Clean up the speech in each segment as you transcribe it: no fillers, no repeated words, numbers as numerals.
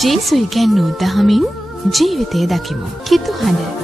ජේසු ඉගැන්වූ දහමින් ජීවිතය දකිමු. කිතු හඬ.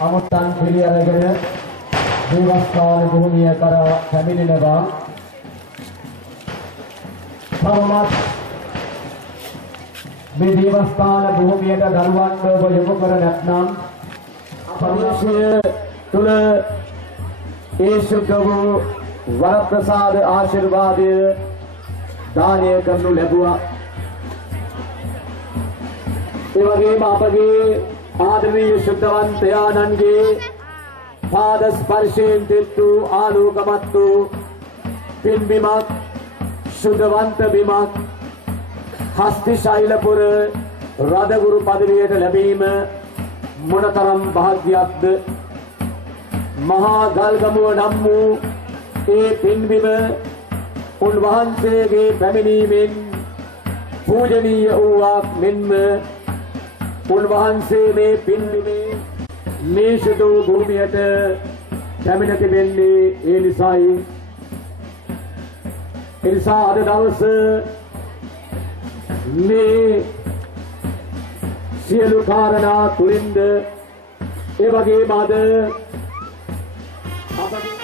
අමුත්තන් පිළිඅරගෙන දේවස්ථාන භූමිය කරා පැමිණෙනවා. තවමත් මේ දේවස්ථාන භූමියට දරුවන් ඔබ යොමු කර නැත්නම් ප්‍රදේශය තුල ඒ සුද්ධ වූ වරප්‍රසාද ආශිර්වාදය දානය කරනු ලැබුවා. ඒ වගේම අපගේ ආදරණීය ශුද්ධවන්තයාණන්ගේ පාද ස්පර්ශයෙන් තෙත් වූ ආලෝකමත් වූ පින්බිමක් ශුද්ධවන්ත බිමක් හස්ති ශෛලපුර රදගුරු පදවියට ලැබීම මොනතරම් භාග්‍යයක්ද. මහා ගල්ගමුව නම් වූ ඒ පින්බිම උන්වහන්සේගේ පැමිණීමෙන් පූජනීය වූවක් මෙන්ම උන්වහන්සේ මේ පින්බිමේ මේ සුදු භූමියට පැමිණ තිබෙන්නේ ඒ නිසායි. ඒ නිසා අද දවස මේ සියලු කාරණා තුලින්ද ඒ වගේම අද අපගේ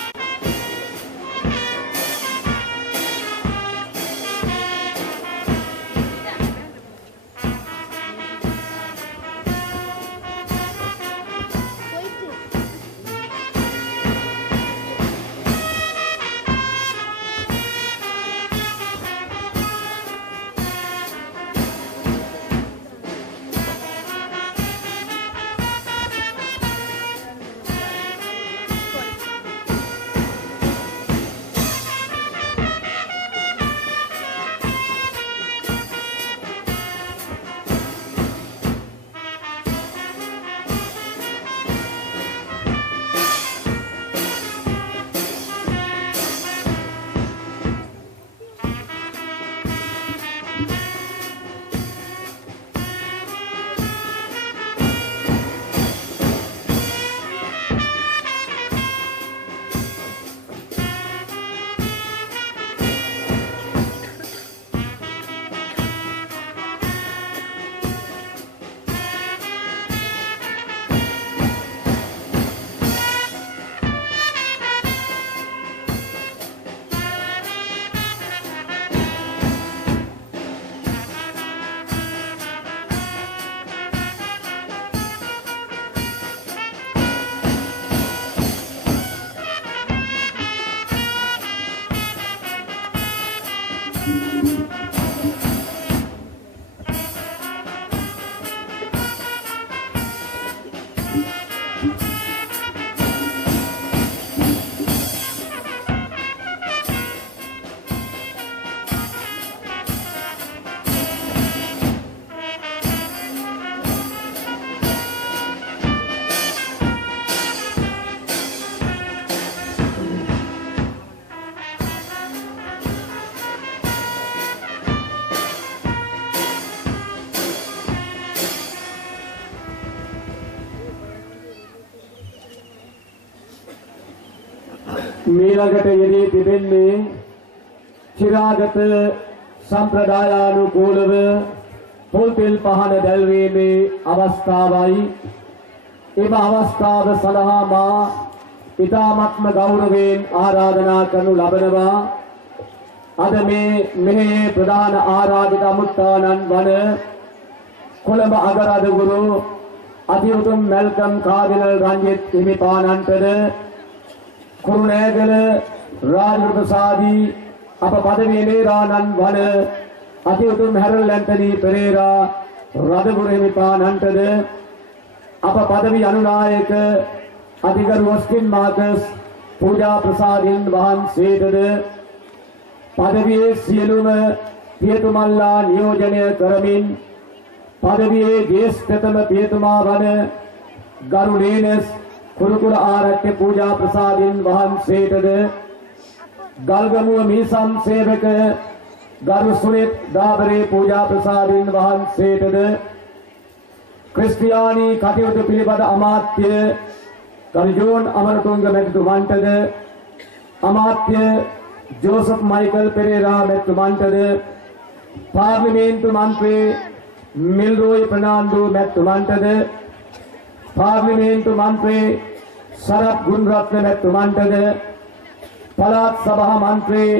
මීළඟට යෙදී තිබෙන්නේ චිරාගත සම්ප්‍රදායානුකූලව පොල්තෙල් පහන දැල්වීමේ අවස්ථාවයි. එම අවස්ථාව සඳහා මා ඉතාමත්ම ගෞරවයෙන් ආරාධනා කරනු ලබනවා. අද මේ මෙහි ප්‍රධාන ආරාධිත අමුත්තානන් වන කොළඹ අගරාජගුරු අතිඋතුම් මැල්කම් කාදිනල් රංජිත් හිමිපාණන්ටද කුරුණෑගල රාජප්‍රසාදී අප පදවියේ ලේරාණන් වන අතිඋතුම් හැරල් ඇන්ටනි පෙරේරා රාජගුරු හිමිපාණන්ටද අප පදවි අනුනායක අධිකරු ඔස්කින් මාකස් පූජා ප්‍රසාදින් වහන්සේටද පදවියේ සියලුම පියතුමල්ලා නියෝජනය කරමින් පදවියේ ජ්‍යෙෂ්ඨතම පියතුමා වන ගරු ලේනස් කුරුකුල ආරච්චි පූජා ප්‍රසාදින් වහන්සේටද ගල්ගමුව මීසම් සේවක ගරු සුනිත් දාබරේ පූජා ප්‍රසාදින් වහන්සේටද ක්‍රිස්තියානි කටයුතු පිළිබඳ අමාත්‍ය ගරු ජෝන් අමරතුංග මැතිතුමන්ටද අමාත්‍ය ජෝසප් මයිකල් පෙරේරා මැතිතුමන්ටද පාර්ලිමේන්තු මන්ත්‍රී මිල්රෝයි ප්‍රනාන්දු මැතිතුමන්ටද පාර්ලිමේන්තු මන්ත්‍රී සරත් ගුණරත්න මැතිතුමන්ටද පළාත් සභා මන්ත්‍රී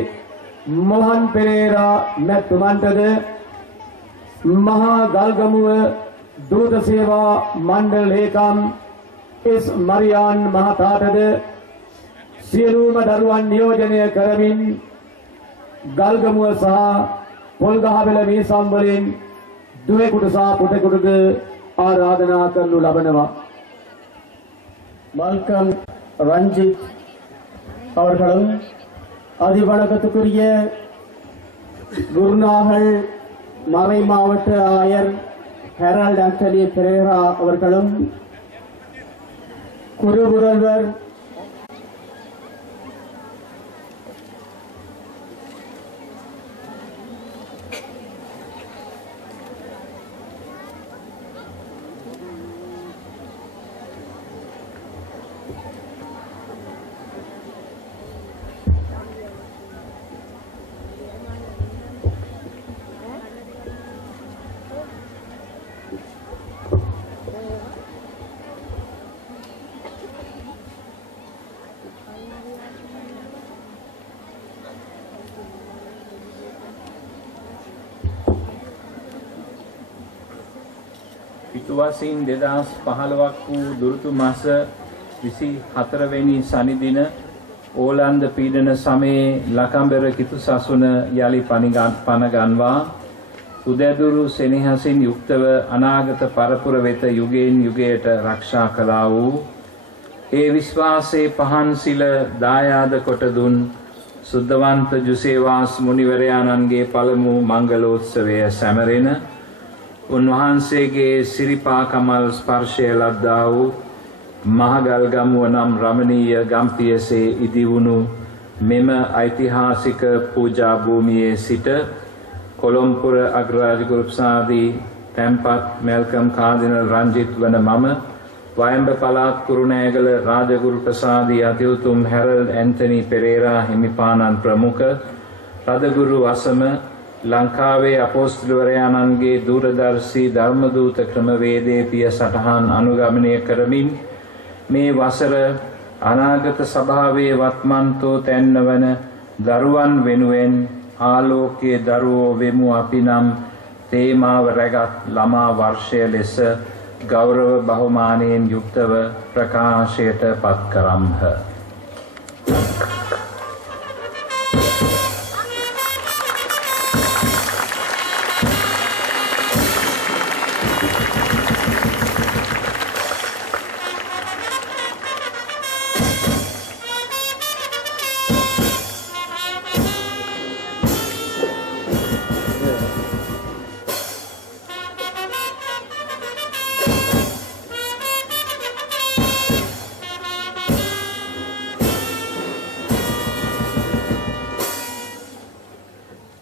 මොහන් පෙරේරා මැතිතුමන්ටද මහා ගල්ගමුව දූත සේවා මණ්ඩල ලේකම් එස් මරියාන් මහතාටද සියලුම දරුවන් නියෝජනය කරමින් ගල්ගමුව සහ පොල්ගහවෙල මීසම් වලින් දුවෙකුට සහ පුතෙකුටද ආරාධනා කරනු ලබනවා. மல்கம் ரஞ்சித் அவர்களும் அதிவணக்கத்துக்குரிய குருநாகல் மறை மாவட்ட ஆயர் ஹெரால்ட் ஆண்டனி பெரேரா அவர்களும் குருபுரல்வர் පිටුවසින් 2015ක් වූ දුරුතු මාස 24 වෙනි සනි දින ඕලන්ද පීඩන සමයේ ලකම්බර කිතු සසුන යලි පන ගන්වා උදැදුරු සෙනෙහසින් යුක්තව අනාගත පරපුර වෙත යුගයෙන් යුගයට ආරක්ෂා කළා වූ ඒ විශ්වාසයේ පහන් සිල දායාද කොට දුන් සුද්ධවන්ත ජුසේවාස් මුනිවරයාණන්ගේ පළමු මංගලෝත්සවය සැමරෙන උන්වහන්සේගේ සිරිපා කමල් ස්පර්ශය ලද්දා වූ මහගල්ගමුව නම් රමණීය ගම්පියසේ ඉදිවුණු මෙම ඓතිහාසික පූජා භූමියේ සිට කොළඹපුර අග්‍රාජගුරු ප්‍රසාදී තැන්පත් මැල්කම් කාදිනල් රංජිත් වන මම වයඹ පළාත් කුරුණෑගල රාජගුරු ප්‍රසාදී අතිඋතුම් හැරල්ඩ් ඇන්ටනි පෙරේරා හිමිපාණන් ප්‍රමුඛ රදගුරු වසම ලංකාවේ අපෝස්තලවරයාණන්ගේ දූරදර්ශී ධර්මදූත ක්‍රමවේදයේ පිය සටහන් අනුගමනය කරමින් මේ වසර අනාගත සභාවේ වත්මන්තෝ තැන්නවන දරුවන් වෙනුවෙන් ආලෝකයේ දරුවෝ වෙමු අපි නම් තේමාව රැගත් ළමා වර්ෂය ලෙස ගෞරව බහුමානයෙන් යුක්තව ප්‍රකාශයට පත් කරම්හ.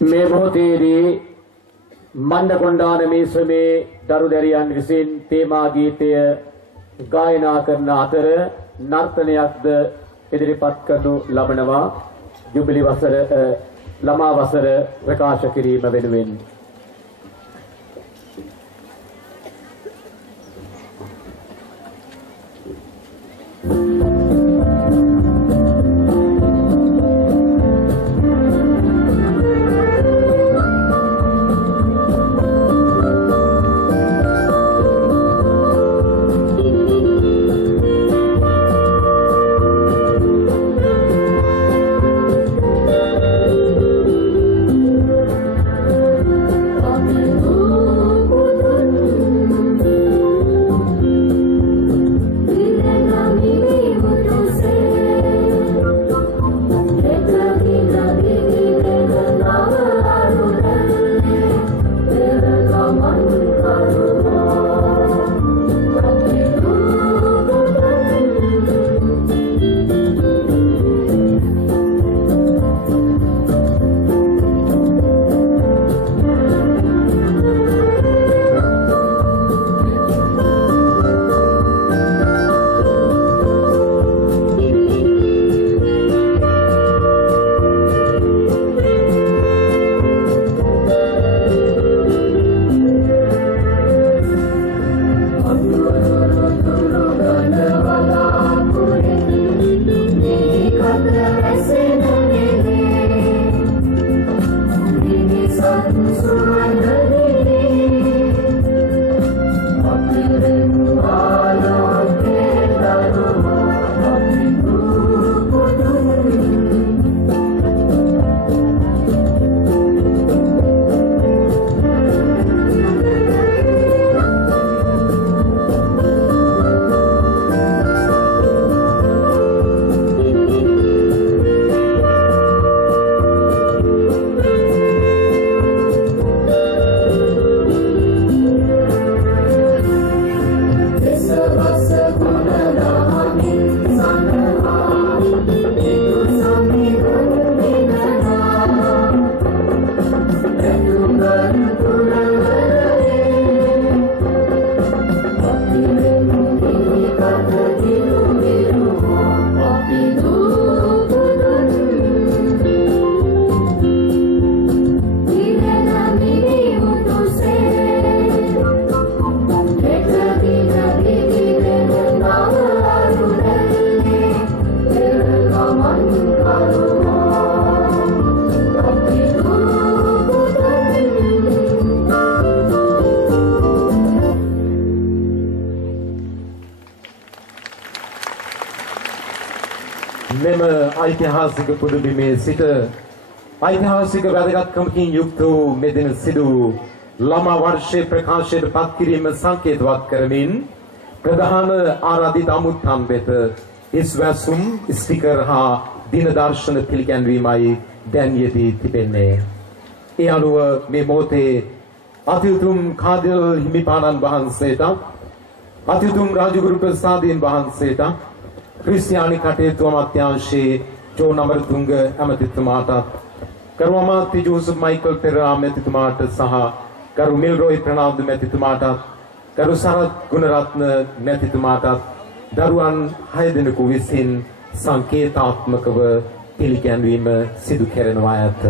මේ මොහොතේදී මණ්ඩකොණ්ඩාන මේසමේ දරුදැරියන් විසින් තේමා ගීතය ගායනා කරන අතර නර්තනයක්ද ඉදිරිපත් කරනු ලබනවා ජුබිලි වසර ළමා වසර ප්‍රකාශ කිරීම වෙනුවෙන්. මෙම ඓතිහාසික පුදුබිමේ සිට ඓතිහාසික වැදගත්කමකින් යුක්ත වූ මෙදින සිදු ළමා වර්ෂයේ ප්‍රකාශයට පත් කිරීම සංකේතවත් කරමින් ප්‍රධාන ආරාධිත අමුත්තන් වෙත ඉස්වැසුම් ස්ටිකර් හා දින දර්ශන පිළිගැන්වීමයි දැන් යෙදී තිබෙන්නේ. ඒ අනුව මේ මොහොතේ අතිඋතුම් කාදිල් හිමිපාණන් වහන්සේට අතිඋතුම් රාජගුරු ප්‍රසාදීන් වහන්සේට ක්‍රිස්තියානි කටයුතු අමාත්‍යාංශයේ ජෝන් අමරතුංග ඇමතිතුමාට කරු අමාත්‍ය ජෝසප් මයිකල් පෙරේරා මැතිතුමාට සහ කරු මිල්රොයි ප්‍රනාන්දු මැතිතුමාට කරු සරත් ගුණරත්න මැතිතුමාට දරුවන් 6 දෙනෙකු විසින් සංකේතාත්මකව පිළිගැන්වීම සිදු කෙරෙනවා ඇත.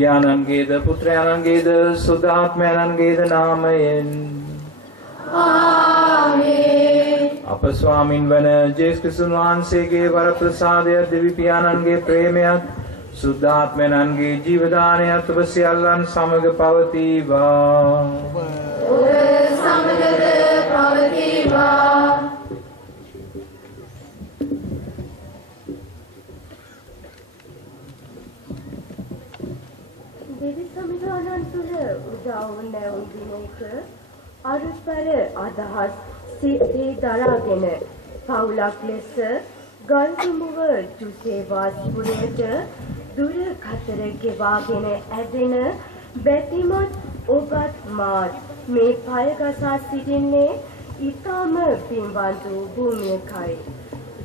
පියාණන්ගේද පුත්‍රයාණන්ගේද සුද්ධාත්මයන්ගේද නාමයෙන් අප ස්වාමින් වන ජේසුස් ක්‍රිස්තුස් වහන්සේගේ වරප්‍රසාදය දෙවි පියාණන්ගේ ප්‍රේමයත් සුද්ධාත්මයන්ගේ ජීවදානයත් ඔබ සියල්ලන් සමග පවතිවා. දෙවි සමිධානන් තුළ උදා වූ නැවුම් දිනයක අරුත්පර අදහස් සිතේ දරාගෙන පවුලක් ලෙස ගල්දුමුව ජුසේවාස්පුරයට දුර කතර ගෙවාගෙන ඇදෙන බැතිමත් ඔබත් මාත් මේ පය ගසා සිටින්නේ ඊටම පින්වත් වූ භූමියකයි.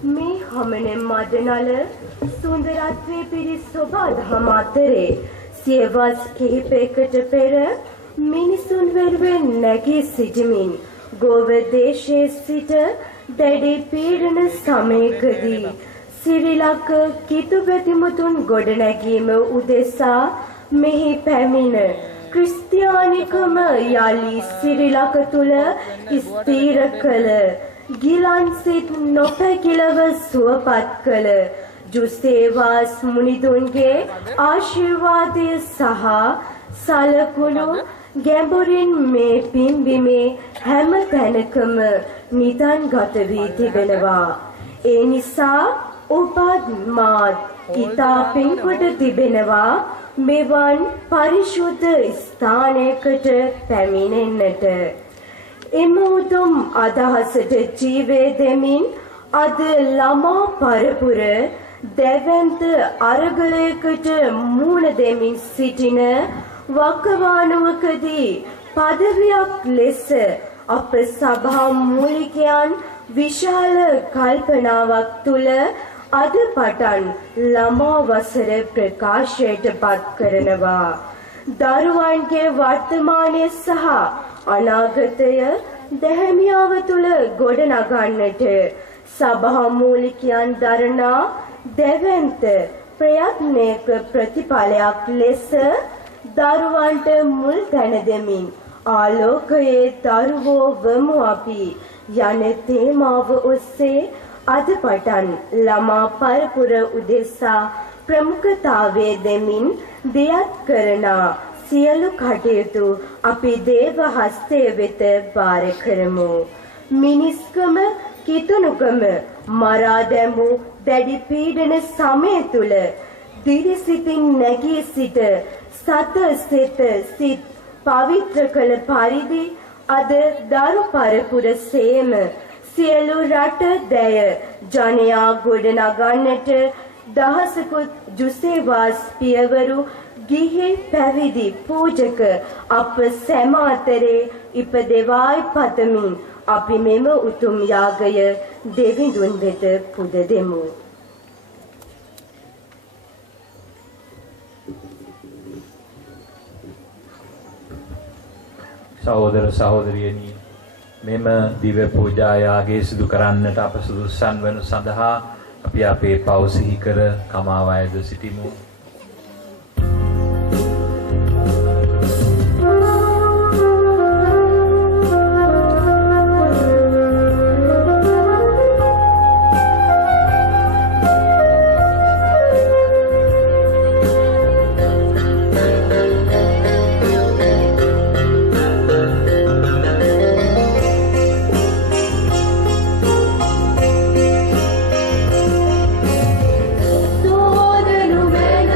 මේ හමන මදනල සුන්දරත්වයේ පිරි සොබාදහම අතරේ සියවස් කිහිපයකට පෙර මිනිසුන් වෙනුවෙන් නැගී සිටිමින් ගෝව දේශයේ සිට දැඩි පීඩන සමයකදී සිරිලක කිතු බැතිමුතුන් ගොඩනැගීම උදෙසා මෙහි පැමිණ ක්‍රිස්තියානිකම යලි සිරිලක තුල ස්ථීර කළ ගිලන් සිත් නොපැකිලව සුවපත් කළ ජුසේවාස් මුනිදුන්ගේ ආශිර්වාදය සහ සලකුණු ගැඹුරින් මේ පින්බිමේ හැම තැනකම නිදන්ගත වී තිබෙනවා. ඒ නිසා ඔබත් මාත් ඉතා පින්කොට තිබෙනවා මෙවන් පරිශුද්ධ ස්ථානයකට පැමිණෙන්නට. එම උතුම් අදහසට ජීවය දෙමින් අද ළමා පරපුර දැවැන්ත අරගලයකට මුහුණ දෙමින් සිටින වකවානුවකදී පදවියක් ලෙස අප සභා මූලිකයන් විශාල කල්පනාවක් තුළ අද පටන් ළමා වසර ප්‍රකාශයට පත් කරනවා. දරුවන්ගේ වර්තමානය සහ අනාගතය දැහැමියාව තුළ ගොඩනගන්නට සභා මූලිකයන් දරනා දැවැන්ත ප්‍රයත්නයක ප්‍රතිඵලයක් ලෙස දරුවන්ට මුල් තැන දෙමින් ආලෝකයේ දරුවෝ වමු අපි යන තේමාව ඔස්සේ අද පටන් ළමා පරපුර උදෙසා ප්‍රමුඛතාවය දෙමින් දියත් කරන සියලු කටයුතු අපි දේව හස්තය වෙත බාර කරමු. මිනිස්කම කිතුනුකම මරා දැමූ දැඩි පීඩන සමය තුල දිරිසිතින් නැගී සිට සිත් පවිත්‍ර කළ පරිදි අද දරු පරපුර සේම සියලු රට දැය ජනයා ගොඩනගන්නට දහසකුත් ජුසේවාස් පියවරු ගිහි පැවිදි පූජක අප සැම අතරේ ඉපදෙවායි පතමින් අපි මෙම උතුම් යාගය දෙවිඳුන් වෙත පුද දෙමු. සහෝදර සහෝදරියනි, මෙම දිව්‍ය පූජා යාගය සිදු කරන්නට අප සුදුසන් වනු සඳහා අපි අපේ පව් සිහි කර කමාව අයද සිටිමු. Todo no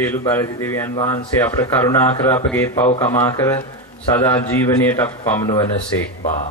සියලු බලති දෙවියන් වහන්සේ අපට කරුණා කර අපගේ පව් කමා කර සදා ජීවනයට අප පමුණුවන සේක්වා.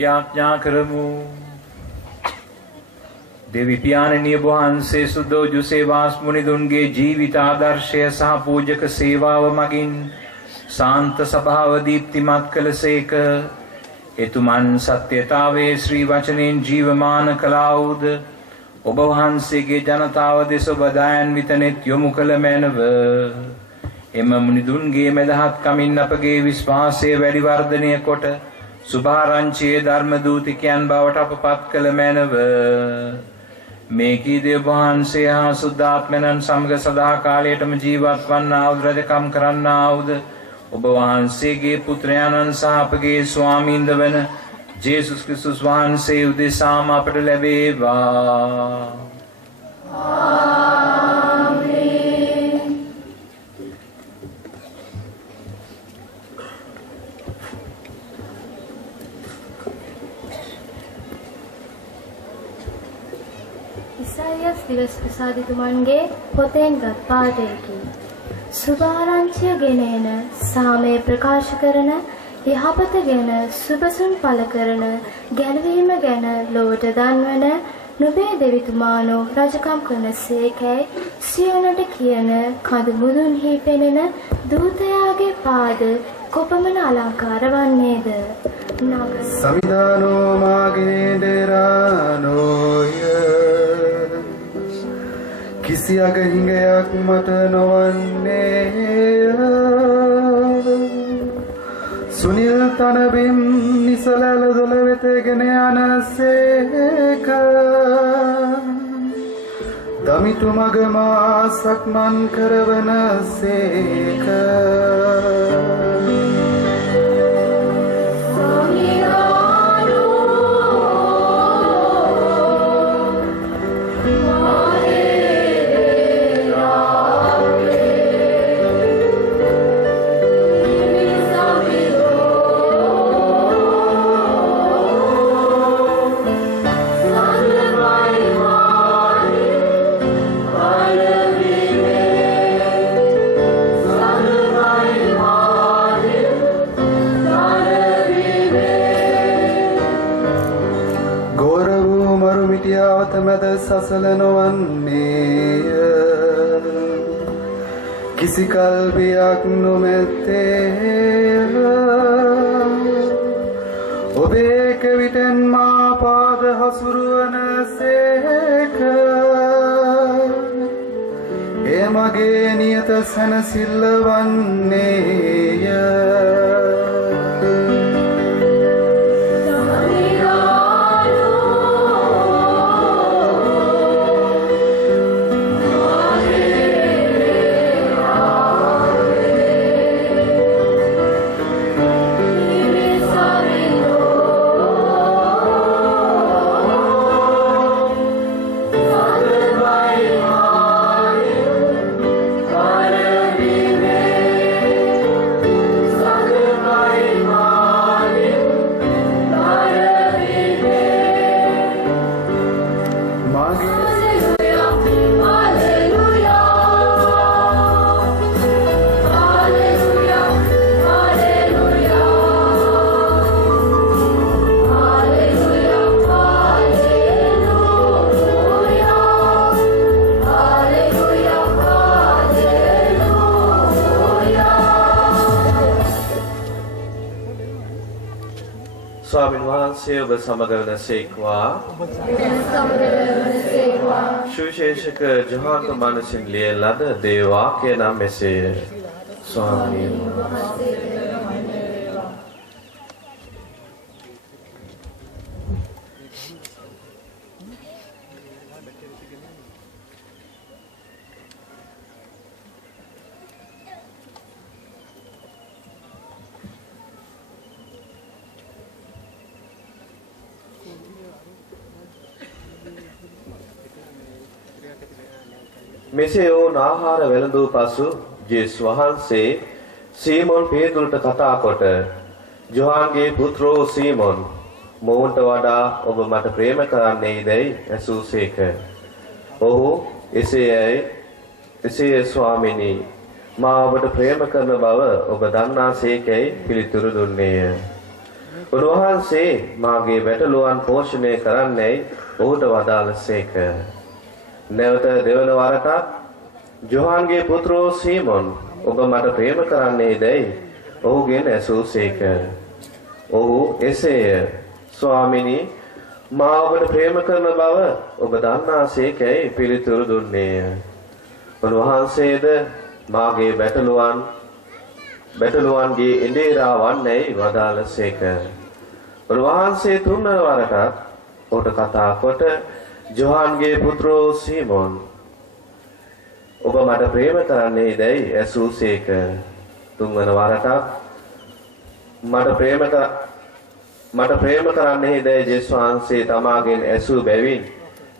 යාඥා කරමු. දෙවි පියාණනිය වහන්සේ සුදෝ ජුසේවාස් මුනිදුන්ගේ ජීවිත ආදර්ශය සහ පූජක සේවාව මගින් සාන්ත සභාව දීප්තිමත් කළසේක. එතුමන් සත්‍යතාවයේ ශ්‍රී වචනයෙන් ජීවමාන කළාවුද ඔබ වහන්සේගේ ජනතාව දෙස ඔබ දයාන්විතනෙත් යොමු කළ මැනව. එම මුනිදුන්ගේ මැදහත් කමින් අපගේ විශ්වාසය වැඩි වර්ධනය කොට සුභාරංචියේ ධර්ම දූතිකයන් බවට අප පත් කළ මැනව. මේ කී දේව වහන්සේ හා සුද්ධාත්මයන් සමග සදා කාලයටම ජීවත් වන්නා වූ රජකම් කරන්නා වූද ඔබ වහන්සේගේ පුත්‍රයාණන් සහ අපගේ ස්වාමීන්ද වන ජේසුස් ක්‍රිස්තුස් වහන්සේ උදෙසාම අපට ලැබේවා. ඉසයියස් දිවස් ප්‍රසාදිතුමන්ගේ පොතෙන් ගත් පාඩයකි. සුභාරංචිය ගෙන එන සාමය ප්‍රකාශ කරන යහපත ගැන සුබසුන් පළ කරන ගැලවීම ගැන ලොවට දන්වන නුබේ දෙවිතුමානෝ රජකම් කරන සේකැයි සියනට කියන කඳු මුදුන්හි පෙනෙන දූතයාගේ පාද කොපමණ අලංකාර වන්නේද. සවිධානෝ මාගේ දෙරානෝය කිසියක හිඟයක් මට නොවන්නේය. සුනිල් තනබිම් නිසලල දොළ වෙතගෙන යනසේක දමිතු මග මා සක්මන් කරවන සේක. මැද සසල නොවන්නේය. කිසි කල්බියක් නොමැත්තේ. ඔබේ කෙවිටෙන් මා පාද හසුරුවන සේක. එය මගේ නියත සැනසිල්ල වන්නේය. ස්වාමීන් වහන්සේ ඔබ සමග වන සේක්වා. සුවිශේෂක ජොහාන් මනසින් ලිය ලද දේව වාක්‍ය නම් මෙසේය. ස්වාමීන් වහන්සේ මෙසේ වුණ ආහාර වැළඳූ පසු ජේසුස් වහන්සේ සීමොන් පේතුරුට කතා කොට ජොහන්ගේ පුත්‍රෝ සීමොන් මොවුන්ට වඩා ඔබ මට ප්‍රේම කරන්නේදයි ඇසූසේක. ඔහු එසේය ස්වාමිනී, මා ඔබට ප්‍රේම කරන බව ඔබ දන්නාසේකයි පිළිතුරු දුන්නේය. උන්වහන්සේ මාගේ වැටලුවන් පෝෂණය කරන්නයි ඔහුට වදාළසේක. නැවත දෙවන වරටත් ජොහන්ගේ පුත්‍රෝ සීමොන් ඔබ මට ප්‍රේම කරන්නේදයි ඔහුගෙන් ඇසූසේක. ඔහු එසේය ස්වාමිනී, මා ඔබට ප්‍රේම කරන බව ඔබ දන්නාසේකයි පිළිතුරු දුන්නේය. උන්වහන්සේද මාගේ බැටළුවන්ගේ ඉඳේරා වන්නයි වදාළසේක. උන්වහන්සේ තුන්වන වරටත් ඔහුට කතා කොට ජොහන්ගේ පුත්‍රෝ සීමොන් ඔබ මට ප්‍රේම කරන්නේ දැයි ඇසූසේක. තුන්වන වරටත් මට ප්‍රේම කරන්නේ දැයි ජේසුස් වහන්සේ තමාගෙන් ඇසූ බැවින්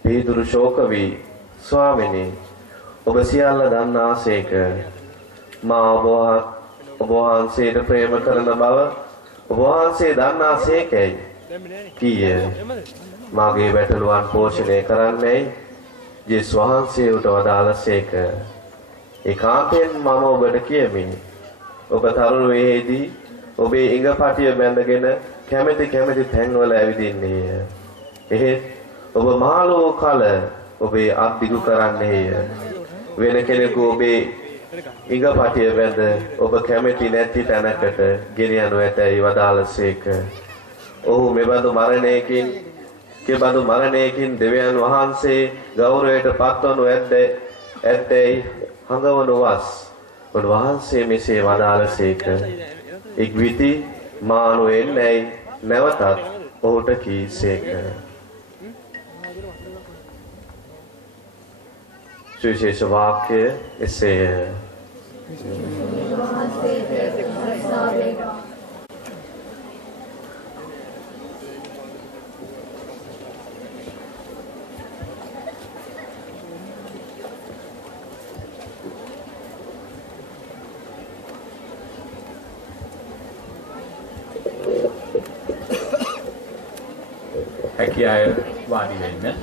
පේතුරු ශෝක වී ස්වාමිනී ඔබ සියල්ල දන්නාසේක. මා ඔබ වහන්සේට ප්‍රේම කරන බව ඔබ වහන්සේ දන්නාසේකයි කීය. මාගේ වැටලුවන් පෝෂණය කරන්නේයි ජේසුස් වහන්සේ උට වදාළසේක. ඒකාන්තයෙන් මම ඔබට කියමි ඔබ තරුණ වේදී ඔබේ ඉඟපටිය බැඳගෙන කැමැති තැන්වල ඇවිදින්නේය. එහෙත් ඔබ මහලෝ කල ඔබේ අත් දිගු කරන්නේය. වෙන කෙනෙකු ඔබේ ඉඟපටිය බැඳ ඔබ කැමැති නැති තැනකට ගෙනියනු ඇතැයි වදාළසේක. ඔහු මෙබඳු මරණයකින් දෙවියන් වහන්සේ ගෞරවයට පත්වනු ඇත්තැයි හඟවනු වස්. උන්වහන්සේ මෙසේ වදාළසේක. ඉක්විති මානු එන්නැයි නැවතත් ඔහුට කීසේක. සුවිශේෂ වාක්‍ය එසේය. හැකියාව වාඩි වෙන්න.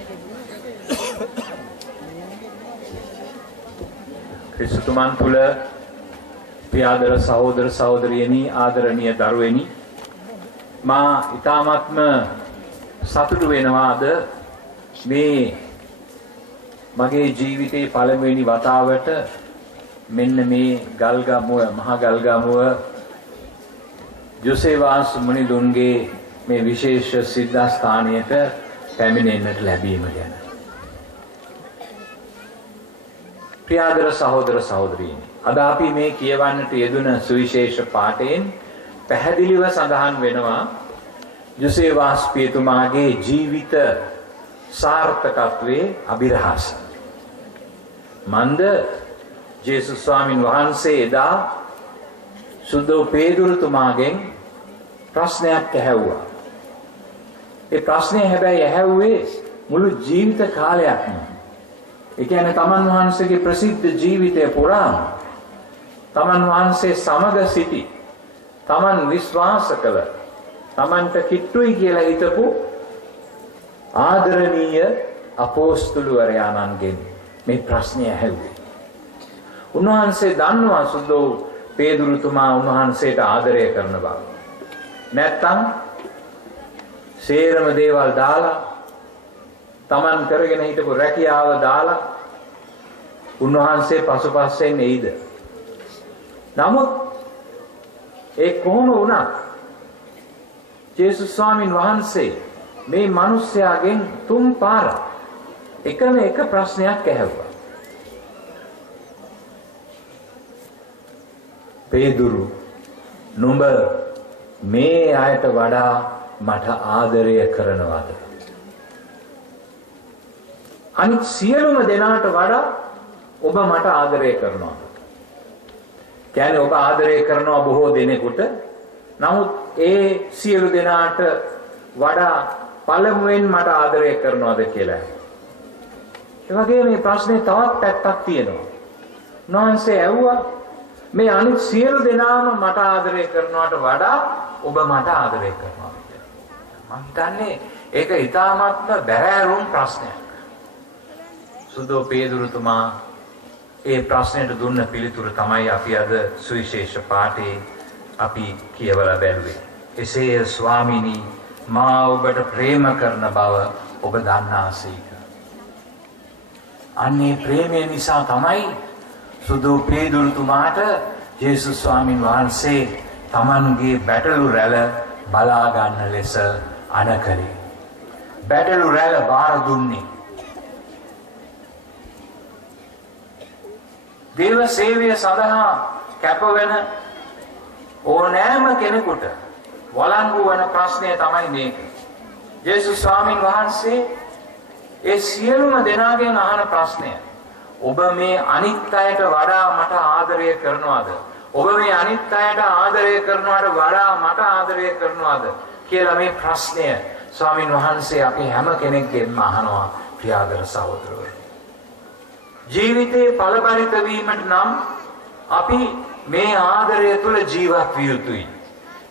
ක්‍රිස්තුතුමන් තුල ප්‍රියාදර සහෝදර සහෝදරියනි ආදරණීය දරුවෙනි මා ඊ타ත්ම සතුටු වෙනවාද මේ මගේ ජීවිතේ පළමුවෙනි වතාවට මෙන්න මේ ගල්ගමුව මහා ගල්ගමුව ජෝසේවාස් මුනිදුන්ගේ මේ විශේෂ සිද්ධාස්ථානයට පැමිණෙන්නට ලැබීම ගැන. ප්‍රියාදර සහෝදර සහෝදරීනි අද අපි මේ කියවන්නට යෙදුන සුවිශේෂ පාඨයෙන් පැහැදිලිව සඳහන් වෙනවා ජෝසේවාස් පියතුමාගේ ජීවිත සාර්ථකත්වයේ අභිරහස. මන්ද ජේසුස් ස්වාමින් වහන්සේ එදා සුදෝ පේදුරුතුමාගෙන් ප්‍රශ්නයක් ඇහැව්වා. ඒ ප්‍රශ්නේ හැබැයි ඇහැව්වේ මුළු ජීවිත කාලයක්ම. ඒ කියන්නේ තමන් වහන්සේගේ ප්‍රසිද්ධ ජීවිතය පුරාම තමන් වහන්සේ සමග සිටි තමන් විශ්වාස කළ තමන්ට කිට්ටුයි කියලා හිතපු ආදරණීය අපෝස්තලවරයාණන්ගෙන් මේ ප්‍රශ්නේ ඇහැව්වේ. උන්වහන්සේ දන්නවා සුදෝ පේදුරුතුමා උන්වහන්සේට ආදරය කරන බව. නැත්තම් සේරම දේවල් දාලා තමන් කරගෙන හිටපු රැකියාව දාලා උන්වහන්සේ පසුපස්සෙන් එයිද? නමුත් ඒ කොහොම වුණත් ජේසුස් ස්වාමින් වහන්සේ මේ මිනිස්යාගෙන් 3 පාරක් එකම එක ප්‍රශ්නයක් ඇහුවා. පේදුරු නුඹ මේ අයට වඩා මට ආදරය කරනවද? අනිත් සියලුම දෙනාට වඩා ඔබ මට ආදරය කරනවද? කියන්නේ ඔබ ආදරය කරනවා බොහෝ දෙනෙකුට. නමුත් ඒ සියලු දෙනාට වඩා පළමුවෙන් මට ආදරය කරනවද කියලා. ඒ වගේ මේ ප්‍රශ්නේ තවත් පැත්තක් තියෙනවා. උන්වහන්සේ ඇහුවා මේ අනිත් සියලු දෙනාම මට ආදරය කරනවට වඩා ඔබ මට ආදරය කරනවා කියලා. මම හිතන්නේ ඒක ඊටාත්ම බැරෑරුම් ප්‍රශ්නයක්. සුදෝ පේදුරුතුමා ඒ ප්‍රශ්නෙට දුන්න පිළිතුර තමයි අපි අද සුවිශේෂ පාඨයේ අපි කියවලා බැලුවේ. එසේ ස්වාමීනි මා ඔබට ප්‍රේම කරන බව ඔබ දන්නාසේක. අන්නේ ප්‍රේමය නිසා තමයි සුදෝ පේදුරුතුමාට ජේසුස් ස්වාමින් වහන්සේ තමන්ගේ බැටළු රැළ බලා ගන්න ලෙස අණකලේ. බැටළු රැළ බාර දුන්නේ. දේව සේවය සඳහා කැපවෙන ඕනෑම කෙනෙකුට වළංගු වන ප්‍රශ්නය තමයි මේක. ජේසුස් ස්වාමින් වහන්සේ ඒ සියලුම දෙනාගෙන් අහන ප්‍රශ්නය ඔබ මේ අනිත් අයට වඩා මට ආදරය කරනවද? ඔබ මේ අනිත් අයට ආදරය කරනවට වඩා මට ආදරය කරනවද කියලා මේ ප්‍රශ්නය ස්වාමින් වහන්සේ අපි හැම කෙනෙක්ගෙන්ම අහනවා ප්‍රියාදර සහෝදරයෝ. ජීවිතේ ඵලබරිත වීමට නම් අපි මේ ආදරය තුල ජීවත් විය යුතුයි.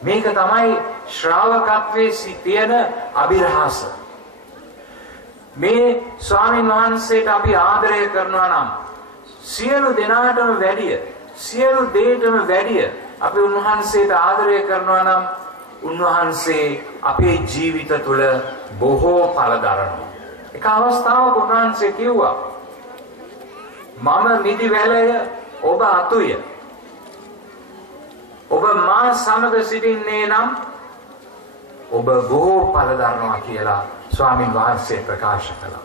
මේක තමයි ශ්‍රාවකත්වයේ තියෙන අභිරහස. මේ ස්වාමින් වහන්සේට අපි ආදරය කරනවා නම් සියලු දෙනාටම වැඩිය, සියලු දේටම වැඩිය අපි උන්වහන්සේට ආදරය කරනවා නම් උන්වහන්සේ අපේ ජීවිත තුළ බොහෝ ඵල දරනවා. එක අවස්ථාවක උන්වහන්සේ කිව්වා මම නිදි වැලය ඔබ අතුය. ඔබ මා සමග සිටින්නේ නම් ඔබ බොහෝ ඵල දරනවා කියලා ස්වාමින් වහන්සේ ප්‍රකාශ කළා.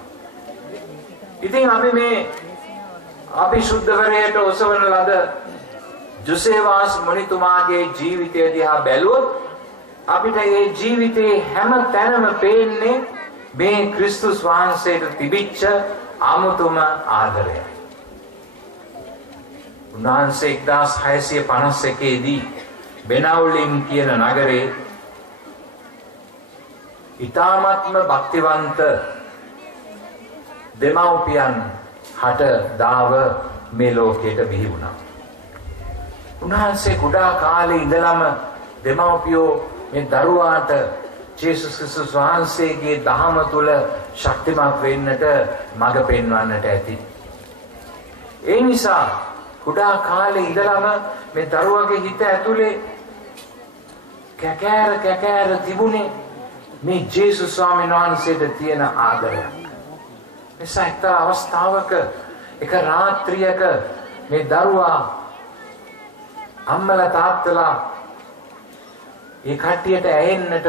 ඉතින් අපි සුද්ධවරයට ඔසවන ලද ජොසේවාස් මුනිතුමාගේ ජීවිතය දිහා බැලුවොත් අපිට මේ ජීවිතේ හැම තැනම පේන්නේ මේ ක්‍රිස්තුස් වහන්සේට තිබිච්ච අමුතුම ආදරය. උන්වහන්සේ 1651 දී බෙනවුලින් කියන නගරේ ඊ타ත්ම භක්තිවන්ත දෙමව්පියන් හට දාව මේ ලෝකයට බිහි වුණා. උන්වහන්සේ කුඩා කාලේ ඉඳලම දෙමව්පියෝ මේ දරුවාට ජේසුස් ක්‍රිස්තුස් වහන්සේගේ දහම තුල ශක්තිමත් වෙන්නට මඟ පෙන්වන්නට ඇති. ඒ නිසා කුඩා කාලේ ඉඳලම මේ දරුවාගේ හිත ඇතුලේ කැකෑර තිබුණේ මේ ජේසුස් ස්වාමීන් වහන්සේට තියෙන ආදරය. එසා එක්තරා අවස්ථාවක එක රාත්‍රියක මේ දරුවා අම්මලා තාත්තලා ඒ කට්ටියට ඇහෙන්නට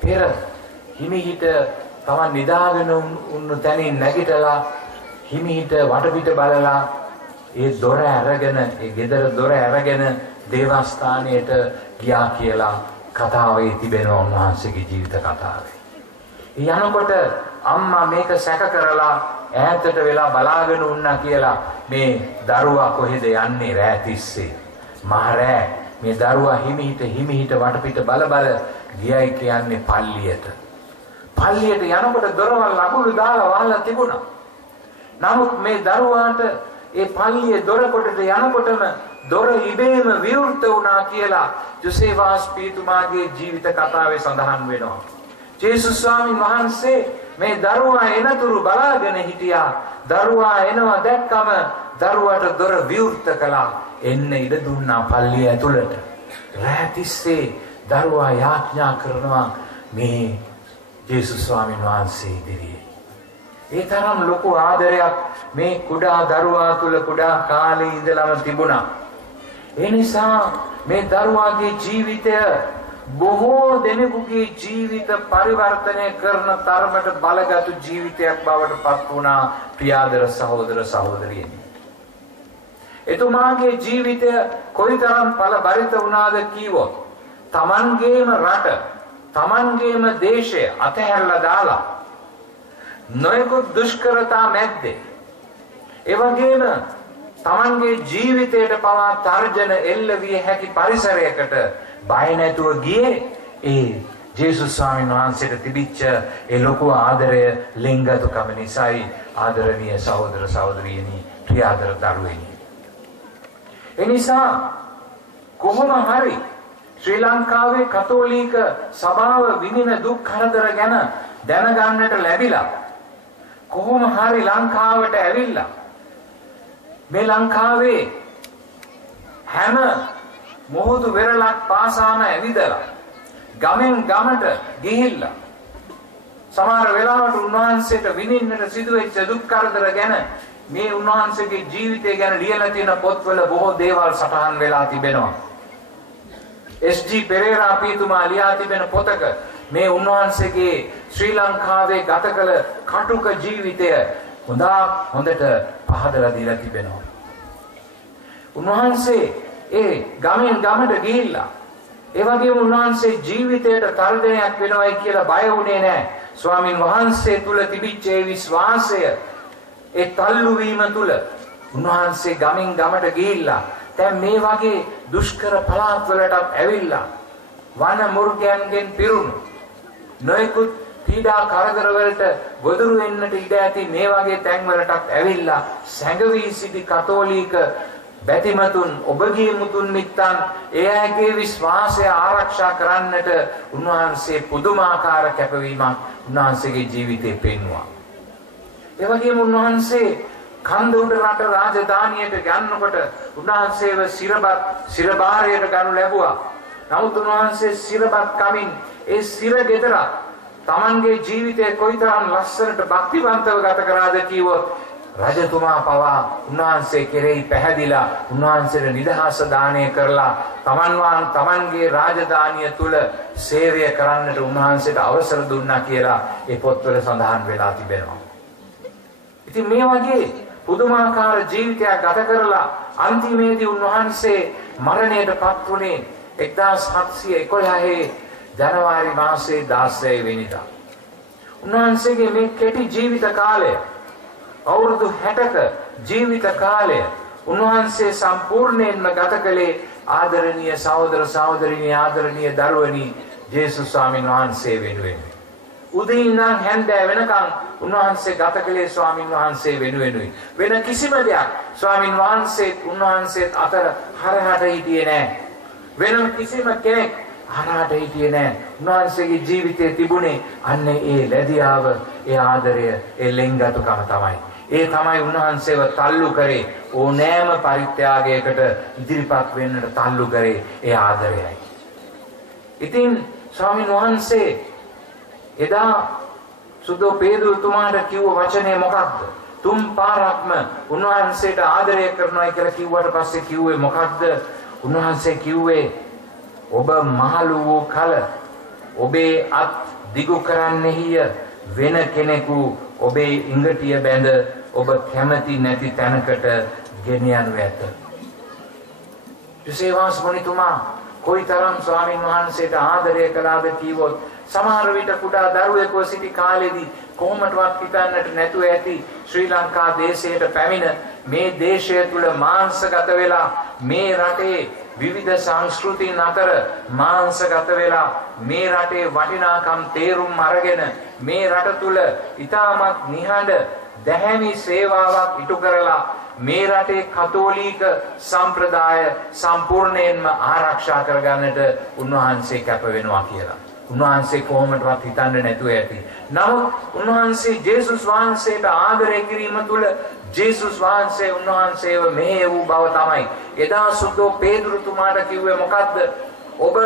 පෙර හිමිහිට තමන් නිදාගෙන උන්නු තැනින් නැගිටලා හිමිහිට වටපිට බලලා ඒ දොර අරගෙන ඒ ගෙදර දොර අරගෙන දේවස්ථානයට ගියා කියලා කතාවේ තිබෙනවා උන්වහන්සේගේ ජීවිත කතාවේ. යනකොට අම්මා මේක සැක කරලා ඈතට වෙලා බලාගෙන වුණා කියලා මේ දරුවා කොහෙද යන්නේ රෑ තිස්සේ. මහරෑ මේ දරුවා හිමිහිට වටපිට බල ගියයි කියන්නේ පල්ලියට. පල්ලියට යනකොට දොරවල් ලකුණු දාලා වහලා තිබුණා. නමුත් මේ දරුවාට ඒ පල්ලියේ දොර කොටට යනකොටම දොර ඉබේම විවෘත වුණා කියලා ජොසේවාස් පීතුමාගේ ජීවිත කතාවේ සඳහන් වෙනවා. ජේසුස් ස්වාමීන් වහන්සේ මේ දරුවා එනතුරු බලාගෙන හිටියා. දරුවා එනවා දැක්කම දරුවාට දොර විවෘත කළා. එන්න ඉඩ දුන්නා පල්ලිය ඇතුළට. රෑ තිස්සේ දරුවා යාඥා කරනවා මේ ජේසුස් ස්වාමීන් වහන්සේ ඉදිරියේ. ඒ තරම් ලොකු ආදරයක් මේ කුඩා දරුවා තුල කුඩා කාලේ ඉඳලම තිබුණා. ඒ නිසා මේ දරුවාගේ ජීවිතය බොහෝ දෙනෙකුගේ ජීවිත පරිවර්තනය කරන තරමට බලගත් ජීවිතයක් බවට පත් වුණා ප්‍රියාදර සහෝදර සහෝදරියනි. එතුමාගේ ජීවිතය කොයිතරම් ඵලබරිත වුණාද කීවොත් තමන්ගේම රට තමන්ගේම දේශය අතහැරලා දාලා නොයෙකුත් දුෂ්කරතා මැද්දේ ඒ වගේම තමන්ගේ ජීවිතයට පවා තර්ජන එල්ල විය හැකි පරිසරයකට බය නැතුව ගියේ ඒ ජේසුස් ස්වාමීන් වහන්සේට තිබිච්ච ඒ ලොකු ආදරය ලෙන්ගතුකම නිසායි ආදරණීය සහෝදර සහෝදරියනි ප්‍රියාදර දරුවෙනි. එනිසා කොහොම හරි ශ්‍රී ලංකාවේ කතෝලික සභාව විඳින දුක් කරදර ගැන දැනගන්නට ලැබිලා කොහොම හරි ලංකාවට ඇවිල්ලා මේ ලංකාවේ හැම මොහොත වෙරළක් පාසාම ඇවිදලා ගමෙන් ගමට ගිහිල්ලා සමහර වෙලාවට උන්වහන්සේට විඳින්නට සිදුවෙච්ච දුක් කරදර ගැන මේ උන්වහන්සේගේ ජීවිතය ගැන ලියලා තියෙන පොත්වල බොහෝ දේවල් සටහන් වෙලා තිබෙනවා. එස්.ජී. පෙරේරා පීතුමා ලියා තිබෙන පොතක මේ උන්වහන්සේගේ ශ්‍රී ලංකාවේ ගත කළ කටුක ජීවිතය හොඳට පහදලා දීලා තිබෙනවා. උන්වහන්සේ ඒ ගමෙන් ගමට ගිහිල්ලා ඒ වගේම උන්වහන්සේ ජීවිතයට තර්ජනයක් වෙනවයි කියලා බය වුණේ නැහැ. ස්වාමින් වහන්සේ තුල තිබිච්ච ඒ විශ්වාසය ඒ තල්ලු වීම තුල උන්වහන්සේ ගමින් ගමට ගිහිල්ලා දැන් මේ වගේ දුෂ්කර පළාත් වලටත් ඇවිල්ලා වන මුර්ගයන්ගෙන් පිරුණු නොයෙකුත් පීඩා කරදර වලට ගොදුරු වෙන්නට ඉඩ ඇති මේ වගේ තැන් වලටත් ඇවිල්ලා සැඟවී සිටි කතෝලික බැතිමතුන් ඔබගේ මුතුන් මිත්තන් ඒ අයගේ විශ්වාසය ආරක්ෂා කරන්නට උන්වහන්සේ පුදුමාකාර කැපවීමක් උන්වහන්සේගේ ජීවිතේ පෙන්වුවා. ඒ වගේම උන්වහන්සේ කන්ද උඩ රට රාජධානියට ගන්නකොට උන්වහන්සේව සිරබාරයට ගනු ලැබුවා. නමුත් උන්වහන්සේ සිරබත් කමින් ඒ සිර ගෙදර තමන්ගේ ජීවිතය කොයිතරම් ලස්සනට භක්තිවන්තව ගත කරාද කිව්වොත් රජතුමා පවා උන්වහන්සේ කෙරෙහි පැහැදිලා උන්වහන්සේට නිදහස දානය කරලා තමන්ගේ රාජධානිය තුල සේවය කරන්නට උන්වහන්සේට අවසර දුන්නා කියලා ඒ පොත්වල සඳහන් වෙලා තිබෙනවා. ඉතින් මේ වගේ පුදුමාකාර ජීවිතයක් ගත කරලා අන්තිමේදී උන්වහන්සේ මරණයටපත් වුණේ 1711 ජනවාරි මාසයේ 16 වෙනිදා. උන්වහන්සේගේ මේ කෙටි ජීවිත කාලය අවුරුදු 60ක ජීවිත කාලය උන්වහන්සේ සම්පූර්ණයෙන්ම ගත කළේ ආදරණීය සහෝදර සහෝදරිනී ආදරණීය දරුවනි ජේසුස් ස්වාමීන් වහන්සේ වෙනුවෙන්. උදේ ඉඳන් හැන්දෑ වෙනකන් උන්වහන්සේ ගත කළේ ස්වාමීන් වහන්සේ වෙනුවෙනුයි. වෙන කිසිම දෙයක් ස්වාමීන් වහන්සේත් අතර හරහට හිටියේ නැහැ. වෙන කිසිම කෙනෙක් හරහට හිටියේ නැහැ. උන්වහන්සේගේ ජීවිතයේ තිබුණේ අන්න ඒ ලැබියාව, ඒ ආදරය, ඒ ලෙන්ගතුකම තමයි. ඒ තමයි උන්වහන්සේව තල්ලු කරේ ඕනෑම පරිත්‍යාගයකට ඉදිරිපත් වෙන්නට තල්ලු කරේ ඒ ආදරයයි. ඉතින් ස්වාමීන් වහන්සේ එදා සුදෝ පේදුරුතුමාට කිව්ව වචනේ මොකක්ද? තුන් පාරක්ම උන්වහන්සේට ආදරය කරනවා කියලා කිව්වට පස්සේ කිව්වේ මොකක්ද? උන්වහන්සේ කිව්වේ ඔබ මහලු වූ කල ඔබේ අත් දිගු කරන්නෙහිය වෙන කෙනෙකු ඔබේ ඉඟටිය බැඳ ඔබ කැමති නැති තැනකට ගෙන යනු ඇත. යෝසේෆස් මුනිතුමා කොයිතරම් ස්වාමීන් වහන්සේට ආදරය කළාද කිව්වොත් සමහර විට කුඩා දරුවෙකුව සිටි කාලෙදී කොහොමදවත් හිතන්නට නැතුව ඇති ශ්‍රී ලංකා දේශයට පැමිණ මේ දේශය තුල මාංශගත වෙලා මේ රටේ විවිධ සංස්කෘතීන් අතර මාංශගත වෙලා මේ රටේ වටිනාකම් තේරුම් අරගෙන මේ රට තුල ඊටමත් නිහඬ දැහැමි සේවාවක් ඉටු කරලා මේ රටේ කතෝලික සම්ප්‍රදාය සම්පූර්ණයෙන්ම ආරක්ෂා කරගන්නට උන්වහන්සේ කැප වෙනවා කියලා. උන්වහන්සේ කොහොමදවත් හිතන්න නැතුව ඇති. නමුත් උන්වහන්සේ ජේසුස් වහන්සේට ආදරය කිරීම තුළ ජේසුස් වහන්සේ උන්වහන්සේව මෙහෙය වූ බව තමයි. එදා සුදෝ පේදුරුතුමාට කිව්වේ මොකද්ද? ඔබ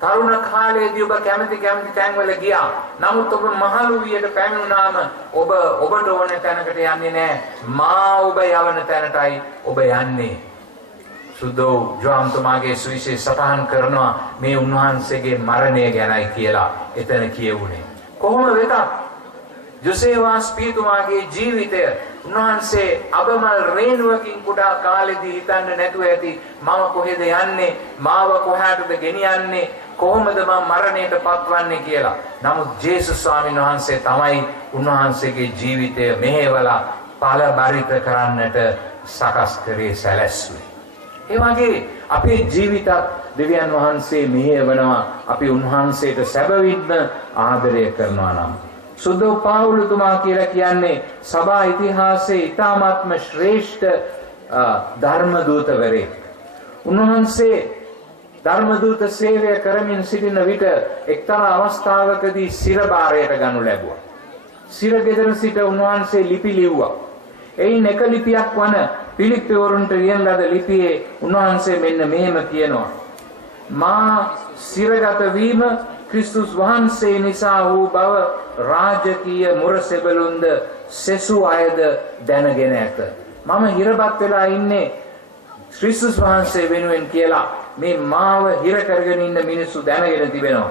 තරුණ කාලයේදී ඔබ කැමති තැන්වල ගියා. නමුත් ඔබ මහලු වියට පැමිණුනාම ඔබට ඕන තැනකට යන්නේ නැහැ. මා ඔබ යවන තැනටයි ඔබ යන්නේ. සුදෝ ජෝම්තුමාගේ සුවිශේෂ සටහන් කරනවා මේ උන්වහන්සේගේ මරණය ගැනයි කියලා එතන කියවුනේ. කොහොම වෙතත් යෝසේෆස් පීතුමාගේ ජීවිතය උන්වහන්සේ අබමල් රේණුවකින් කුඩා කාලෙදී හිතන්න නැතුව ඇති මම කොහෙද යන්නේ, මාව කොහාටද ගෙනියන්නේ, කොහොමද මම මරණයට පත්වන්නේ කියලා. නමුත් ජේසුස් ස්වාමීන් වහන්සේ තමයි උන්වහන්සේගේ ජීවිතය මෙහෙवला පළබරිත කරන්නට සකස් කරේ සැලැස්සුවේ. ඒ වගේ අපේ ජීවිතත් දෙවියන් වහන්සේ මෙහෙවනවා අපි උන්වහන්සේට සැබවින්ම ආදරය කරනවා නම්. සුදෝ පාවුලුතුමා කියලා කියන්නේ සභා ඉතිහාසයේ ඉතාමත්ම ශ්‍රේෂ්ඨ ධර්මදූතවරයෙක්. උන්වහන්සේ ධර්මදූත සේවය කරමින් සිටින විට එක්තරා අවස්ථාවකදී සිරබාරයට ගනු ලැබුවා. සිරගෙදර සිට උන්වහන්සේ ලිපි ලිව්වා. එයින් එක ලිපියක් වන පිලිප්පිවරුන්ට ලියන ලද ලිපියේ උන්වහන්සේ මෙන්න මෙහෙම කියනවා. මා සිරගත වීම ක්‍රිස්තුස් වහන්සේ නිසා වූ බව රාජකීය මුරසෙබළුන්ද සෙසු අයද දැනගෙන ඇත. මම හිරපත් වෙලා ඉන්නේ ක්‍රිස්තුස් වහන්සේ වෙනුවෙන් කියලා මේ මාව හිර කරගෙන ඉන්න මිනිස්සු දැනගෙන තිබෙනවා.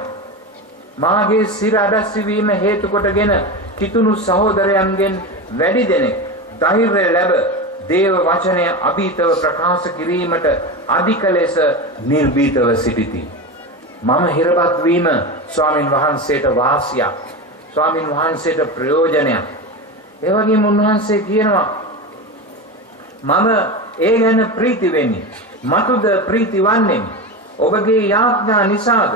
මාගේ සිර අඩස්සි වීම හේතු කොටගෙන කිතුණු සහෝදරයන්ගෙන් වැඩි දෙනෙක් ධෛර්යය ලැබ දේව වචනය අභීතව ප්‍රකාශ කිරීමට අධික ලෙස නිර්භීතව සිටිති. මම හිරපත් වීම ස්වාමින් වහන්සේට වාසියක්. ස්වාමින් වහන්සේට ප්‍රයෝජනයක්. ඒ වගේම උන්වහන්සේ කියනවා මම ඒ ගැන ප්‍රීති වෙන්නේ. මතුද ප්‍රීති වන්නේ ඔබගේ යාඥා නිසාද?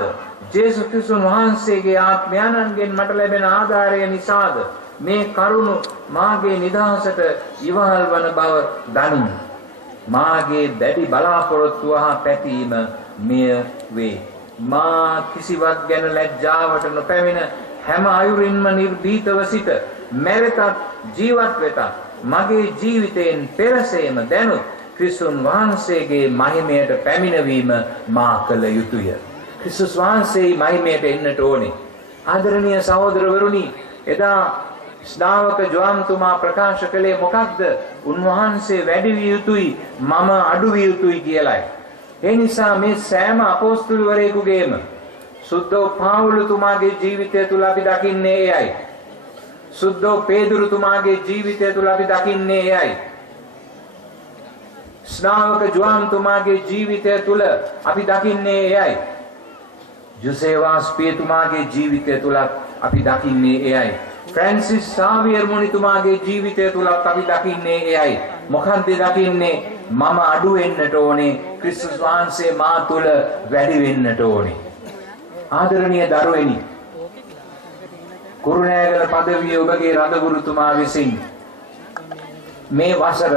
ජේසුස් ක්‍රිස්තුස් වහන්සේගේ ආත්මයන්ගෙන් මට ලැබෙන ආධාරය නිසාද මේ කරුණ මාගේ නිදහසට ඉවහල් වන බව දනිමි. මාගේ දැඩි බලාපොරොත්තුව හා පැතීම මෙය වේ. මා කිසිවක් ගැන ලැජ්ජාවට නොපැමිණ හැම අයුරින්ම නිර්භීතව සිට මැවෙතත් ජීවත් වෙතත් මගේ ජීවිතයෙන් පෙරසේම දැනුත් ක්‍රිස්තුන් වහන්සේගේ මහිමයට පැමිණවීම මා කළ යුතුය. ක්‍රිස්තුස් වහන්සේ මහිමයට එන්නට ඕනේ. ආදරණීය සහෝදරවරුනි, එදා ශ්‍රාවක ජෝහන්තුමා ප්‍රකාශ කළේ මොකක්ද? උන්වහන්සේ වැඩි විය යුතුයි, මම අඩු විය යුතුයි කියලායි. ඒ නිසා මේ සෑම අපොස්තලවරයෙකුගේම සුද්ධෝ පාවුලතුමාගේ ජීවිතය තුල අපි දකින්නේ එයයි. සුද්ධෝ පේදුරුතුමාගේ ජීවිතය තුල අපි දකින්නේ එයයි. ශ්‍රාවක ජෝහන්තුමාගේ ජීවිතය තුල අපි දකින්නේ එයයි. ජොසේවාස් පියතුමාගේ ජීවිතය තුල අපි දකින්නේ එයයි. ෆ්‍රැන්සිස් සාවියර් මුනිතුමාගේ ජීවිතය තුලත් අපි දකින්නේ එයයි. මොකක්ද දකින්නේ? මම අඩු වෙන්නට ඕනේ, ක්‍රිස්තුස් වහන්සේ මා තුල වැඩි වෙන්නට ඕනේ. ආදරණීය දරුවනි, කුරුණෑගල පදවිය ඔබගේ රදගුරුතුමා විසින් මේ වසර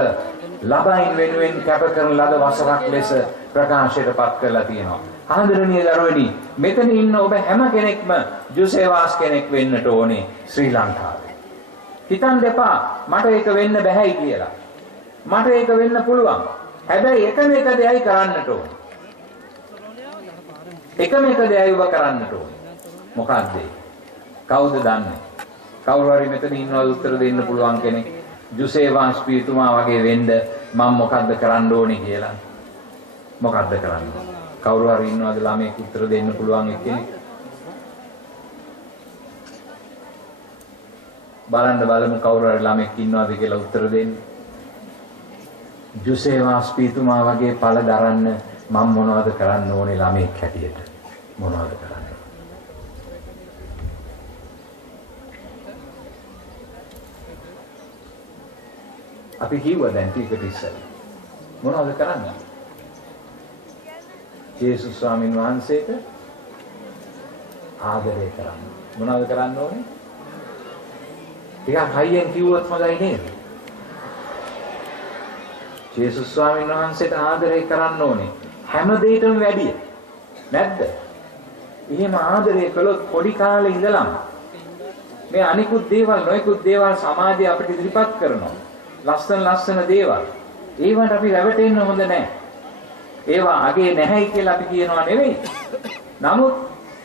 ළමයින් වෙනුවෙන් කැප කරන ලද වසරක් ලෙස ප්‍රකාශයට පත් කරලා තියෙනවා. ආදරණීය දරුවනි, මෙතන ඉන්න ඔබ හැම කෙනෙක්ම ජොසේවාස් කෙනෙක් වෙන්නට ඕනේ ශ්‍රී ලංකාවේ. හිතන්න එපා මට ඒක වෙන්න බැහැයි කියලා. මට ඒක වෙන්න පුළුවන්. හැබැයි එකම එක දෙයයි කරන්නට ඕනේ. එකම එක දෙයයි ඔබ කරන්නට ඕනේ. මොකක්ද? කවුද දන්නේ? කවුරු හරි මෙතන ඉන්නවද උත්තර දෙන්න පුළුවන් කෙනෙක්? ජොසේවාස් පියතුමා වගේ වෙන්න මම මොකද්ද කරන්න ඕනේ කියලා? මොකද්ද කරන්න? කවුරු හරි ඉන්නවද ළමයෙක් උත්තර දෙන්න පුළුවන් එක්කෙනෙක්? බලමු කවුරු හරි ළමෙක් ඉන්නවද කියලා උත්තර දෙන්න. ජොසේවාස් පියතුමා වගේ ඵල දරන්න මම මොනවද කරන්න ඕනේ ළමෙක් හැටියට? මොනවද කරන්න? අපි කිව්වා දැන් ටිකට ඉස්සෙල්ලා. මොනවද කරන්නේ? ජේසුස් ස්වාමීන් වහන්සේට ආදරය කරන්න. මොනවද කරන්න ඕනේ? ටිකක් හයියෙන් කිව්වොත් හොඳයි නේද? ජේසුස් ස්වාමීන් වහන්සේට ආදරය කරන්න ඕනේ. හැම දෙයකටම වැඩිය. නැද්ද? එහෙම ආදරය කළොත් පොඩි කාලේ ඉඳලම මේ අනිකුත් දේවල් නොයෙකුත් දේවල් සමාජය අපිට ඉදිරිපත් කරනවා. ලස්සන දේවල්. ඒවට අපි රැවටෙන්න හොඳ නැහැ. ඒවා අගේ නැහැයි කියලා අපි කියනවා නෙවෙයි. නමුත්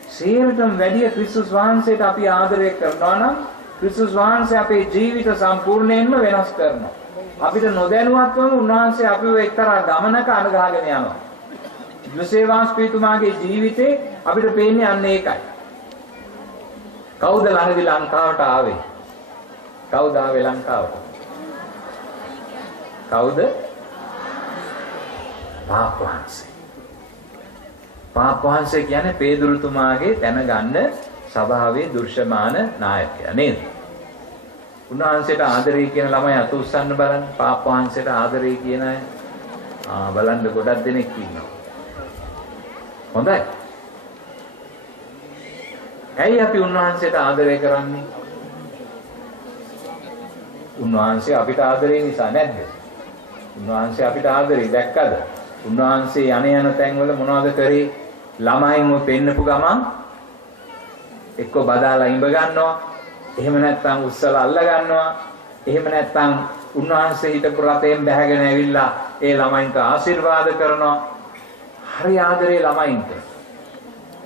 සියයටම වැඩිය ක්‍රිස්තුස් වහන්සේට අපි ආදරය කරනවා නම් ක්‍රිස්තුස් වහන්සේ අපේ ජීවිත සම්පූර්ණයෙන්ම වෙනස් කරනවා. අපිට නොදැනුවත්වම උන්වහන්සේ අපිව එක්තරා ගමනක අනුගහගෙන යනවා. ජොසේවාස් පියතුමාගේ ජීවිතේ අපිට පේන්නේ අන්න ඒකයි. කවුද ළඟදී ලංකාවට ආවේ? කවුද ආවේ ලංකාවට? කවුද? පාපවහන්සේ. පාපවහන්සේ කියන්නේ පේදුරුතුමාගේ තැන ගන්න සභාවේ දුර්ශමාන නායකයා නේද? උන්වහන්සේට ආදරේ කියන ළමයි අත උස්සන්න බලන්න. පාපවහන්සේට ආදරේ කියන අය බලන්න ගොඩක් දෙනෙක් ඉන්නවා. හොඳයි. ඇයි අපි උන්වහන්සේට ආදරය කරන්නේ? උන්වහන්සේ අපිට ආදරේ නිසා නැද්ද? උන්වහන්සේ අපිට ආදරේ දැක්කද? උන්වහන්සේ යන තැන්වල මොනවද කරේ? ළමයින්ව පෙන්නපු ගමන් එක්ක බදාලා ඉඹ ගන්නවා. එහෙම නැත්නම් උස්සලා අල්ල ගන්නවා. එහෙම නැත්නම් උන්වහන්සේ හිටපු රතෙන් බැහැගෙන ඇවිල්ලා ඒ ළමයින්ට ආශිර්වාද කරනවා. හරි ආදරේ ළමයින්ට.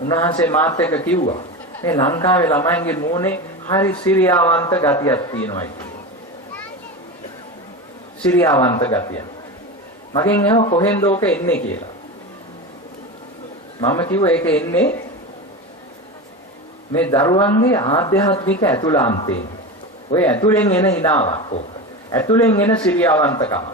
උන්වහන්සේ මාත් එක්ක කිව්වා මේ ලංකාවේ ළමයින්ගේ මූණේ හරි සිරියාවන්ත ගතියක් තියෙනවා කියලා. සිරියාවන්ත ගතිය. මගෙන් අහුව කොහෙන්ද ඕක එන්නේ කියලා. මම කිව්වා ඒක එන්නේ මේ දරුවන්ගේ ආධ්‍යාත්මික ඇතුළාන්තයෙන්. ඔය ඇතුලෙන් එන හිනාවක් ඕක. ඇතුලෙන් එන සිරියාවන්තකම.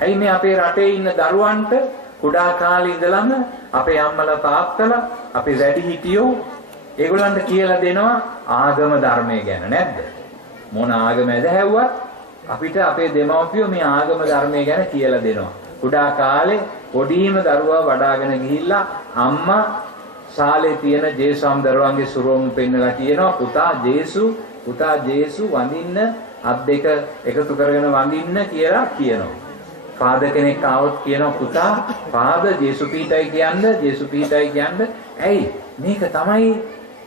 ඇයි මේ අපේ රටේ ඉන්න දරුවන්ට කුඩා කාලේ ඉඳලම අපේ අම්මලා තාත්තලා අපේ වැඩිහිටියෝ ඒගොල්ලන්ට කියලා දෙනවා ආගම ධර්මය ගැන නැද්ද? මොන ආගමද හැව්වත් අපිට අපේ දෙමව්පියෝ මේ ආගම ධර්මය ගැන කියලා දෙනවා. කුඩා කාලේ පොඩිම දරුවා වඩාගෙන ගිහිල්ලා අම්මා ශාලේ තියෙන ජේසුම් දරුවන්ගේ සුරෝම පෙන්නලා කියනවා පුතා ජේසු වඳින්න අත් දෙක එකතු කරගෙන වඳින්න කියලා කියනවා. පාද කෙනෙක් ආවොත් කියනවා පාද ජේසු පීඨයි කියන්න. ඇයි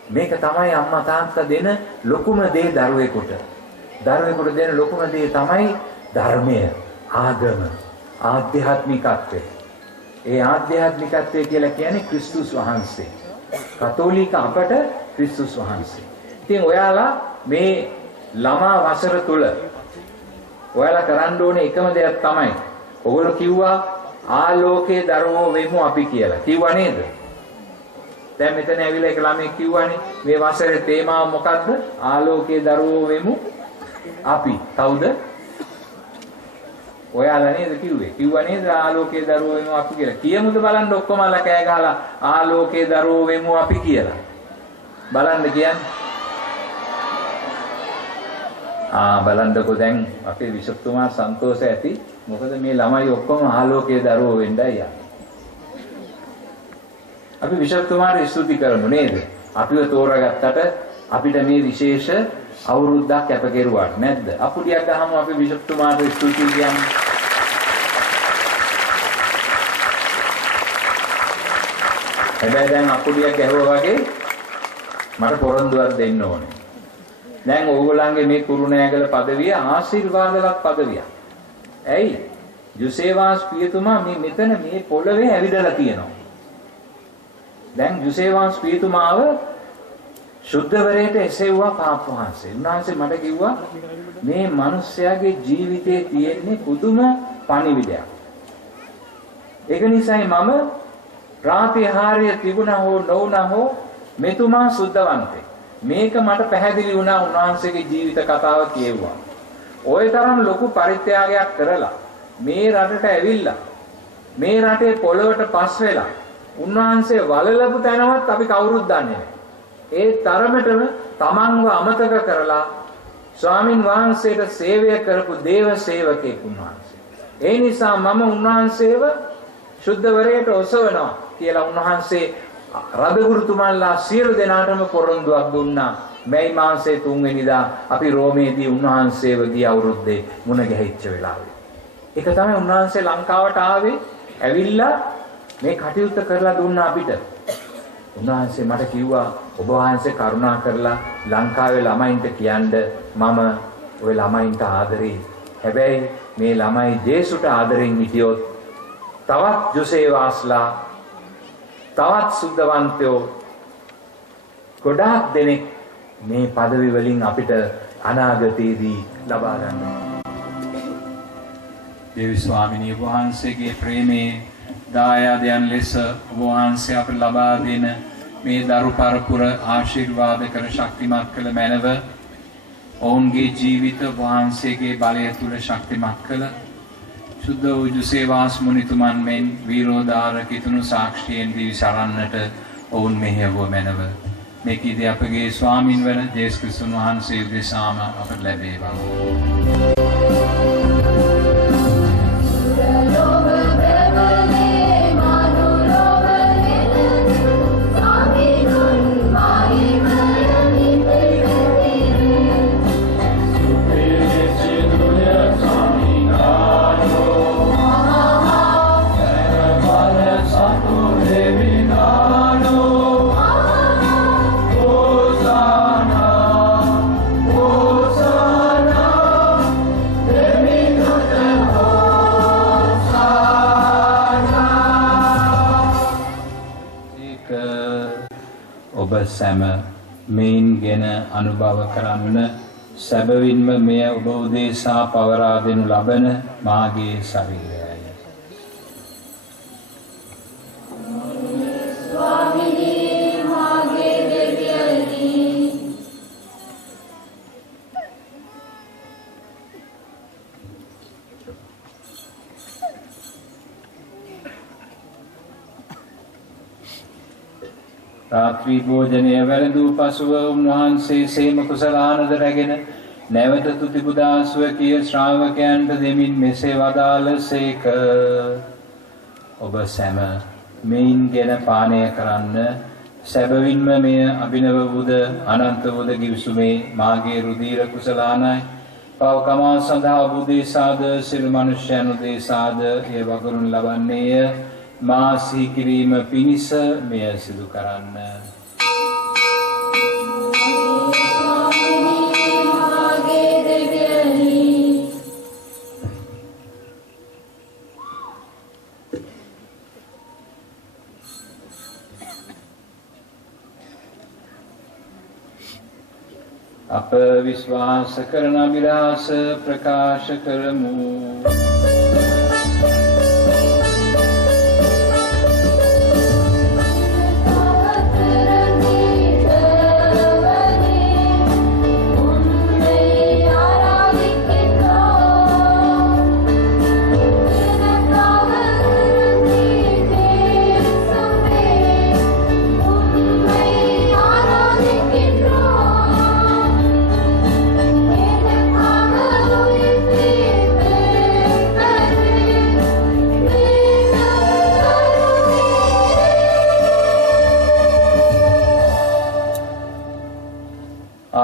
මේක තමයි අම්මා තාත්තා දෙන ලොකුම දේ දරුවෙකුට. දරුවෙකුට දෙන ලොකුම දේ තමයි ධර්මය, ආගම, ආධ්‍යාත්මිකත්වය. ඒ ආධ්‍යාත්මිකත්වය කියලා කියන්නේ ක්‍රිස්තුස් වහන්සේ. කතෝලික අපට ක්‍රිස්තුස් වහන්සේ. ඉතින් ඔයාලා මේ ළමා වසර තුල ඔයාලා කරන්න ඕනේ එකම දෙයක් තමයි. ඔයගොල්ලෝ කිව්වා ආලෝකයේ දරුවෝ වෙමු අපි කියලා. කිව්වා නේද? දැන් මෙතන ඇවිල්ලා එක ළමෙක් කිව්වානේ මේ වසරේ තේමාව මොකද්ද? ආලෝකයේ දරුවෝ වෙමු අපි. කවුද? ඔයාලා නේද කිව්වේ? කිව්වා නේද ආලෝකයේ දරුවෝ වෙමු අපි කියලා. කියමුද බලන්න ඔක්කොමලා කෑ ගහලා ආලෝකයේ දරුවෝ වෙමු අපි කියලා. බලන්න කියන්නේ. බලන්නකෝ දැන් අපේ විශුද්ධතුමා සන්තෝෂ ඇති. මොකද මේ ළමයි ඔක්කොම ආලෝකයේ දරුවෝ වෙන්නයි යන්නේ. අපි විශුද්ධතුමාට ස්තුති කරමු නේද? අපිව තෝරාගත්තට අපිට මේ විශේෂ අවුරුද්දක් කැප කෙරුවාට නැද්ද? අපුඩියක් ගහමු අපි විශුද්ධතුමාට ස්තුති කියමු. හැබැයි දැන් අපුඩියක් ගැහුවා වගේ මට පොරොන්දුවක් දෙන්න ඕනේ. දැන් ඕගොල්ලන්ගේ මේ කුරුණෑගල পদවිය ආශිර්වාදවත් পদවියක්. ඇයි? යුසේවාස් පියතුමා මේ මෙතන මේ පොළවේ ඇවිදලා තියෙනවා. දැන් යුසේවාස් පියතුමාව ශුද්ධවරයට එසෙව්වා පාප වහන්සේ. උන්වහන්සේ මට කිව්වා මේ මිනිස්යාගේ ජීවිතේ තියෙන්නේ පුදුම පණිවිඩයක්. ඒක නිසායි මම ප්‍රාතිහාර්ය තිබුණා හෝ නොවුණා හෝ මෙතුමා සුද්ධවන්තේ. මේක මට පැහැදිලි වුණා උන්වහන්සේගේ ජීවිත කතාව කියෙව්වා. ওই තරම් ලොකු පරිත්‍යාගයක් කරලා මේ රටට ඇවිල්ලා මේ රටේ පොළොවට පස් වෙලා උන්වහන්සේ වලලපු තැනවත් අපි කවුරුත් දන්නේ නැහැ. ඒ තරමටම තමන්ව අමතක කරලා ස්වාමින් වහන්සේට සේවය කරපු දේව සේවකෙක් උන්වහන්සේ. ඒ නිසා මම උන්වහන්සේව ශුද්ධවරයට ඔසවනවා කියලා උන්වහන්සේ රදගුරුතුමන්ලා සියලු දෙනාටම පොරොන්දුවක් දුන්නා. මැයි මාසයේ 3 වෙනිදා අපි රෝමේදී උන්වහන්සේව ගිය අවුරුද්දේ මුණ ගැහිච්ච වෙලාවේ. ඒක තමයි උන්වහන්සේ ලංකාවට ආවේ. ඇවිල්ලා මේ කටයුත්ත කරලා දුන්නා අපිට. උන්වහන්සේ මට කිව්වා ඔබ වහන්සේ කරුණා කරලා ලංකාවේ ළමයින්ට කියන්න මම ওই ළමයින්ට ආදරේ. හැබැයි මේ ළමයි ජේසුට ආදරෙන් හිටියොත් තවත් ජොසේවාස්ලා තවත් සුද්ධවන්තයෝ ගොඩාක් දෙනෙක් මේ পদවි වලින් අපිට අනාගතයේදී ලබා ගන්නවා. දේවි ස්වාමිනී වහන්සේගේ ප්‍රේමේ දායාදයන් ලෙස වහන්සේ අපට ලබා දෙන මේ දරු පරපුර ආශිර්වාද කර ශක්තිමත් කළ මැනව ඔවුන්ගේ ජීවිත වහන්සේගේ බලය තුල ශක්තිමත් කළ සුද්ධ වූ යුසේවාස් මුනිතුමන් මෙන් වීරෝදාර කිතුණු සාක්ෂියෙන් දී සරන්නට ඔවුන් මෙහෙයව මැනව මේ කීදී අපගේ ස්වාමින් වන ජේසුස් ක්‍රිස්තුන් වහන්සේ උදෙසාම අපට ලැබේවා. සෑම මේන් ගැන අනුභව කරන්න සැබවින්ම මෙය ඔබ උදෙසා පවරා දෙනු ලබන මාගේ ශරීරයයි. රාත්‍රී භෝජනය වැළඳූ පසුව උන්වහන්සේ සේම කුසලානද රැගෙන නැවත තුති පුදා ස්වකීය ශ්‍රාවකයන්ට දෙමින් මෙසේ වදාළසේක. ඔබ සැම මෙයින් ගෙන පානය කරන්න. සැබවින්ම මෙය අභිනව වූද අනන්ත වූද ගිවිසුමේ මාගේ රුධීර කුසලානයි. පවකමා සඳහා ඔබ උදෙසාද සියලු මනුෂ්‍යයන් උදෙසාද එය වගුරුන් ලබන්නේය. මා සිහි කිරීම පිණිස මෙය සිදු කරන්න. අප විශ්වාස කරන අභිලාෂ ප්‍රකාශ කරමු.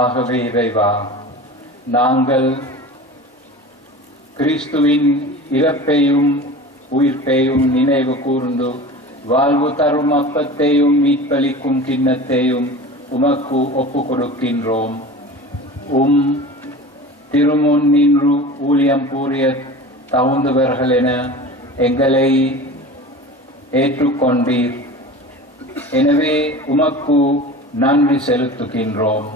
ஆகவே இறைவா, நாங்கள் கிறிஸ்துவின் இறப்பையும் உயிர்ப்பையும் நினைவு கூர்ந்து வாழ்வு தரும் அப்பத்தையும் மீட்பளிக்கும் கிண்ணத்தையும் உமக்கு ஒப்பு கொடுக்கின்றோம். திருமுன் நின்று ஊழியம் புரிய தகுந்தவர்கள் என எங்களை ஏற்றுக்கொண்டீர். எனவே உமக்கு நன்றி செலுத்துகின்றோம்.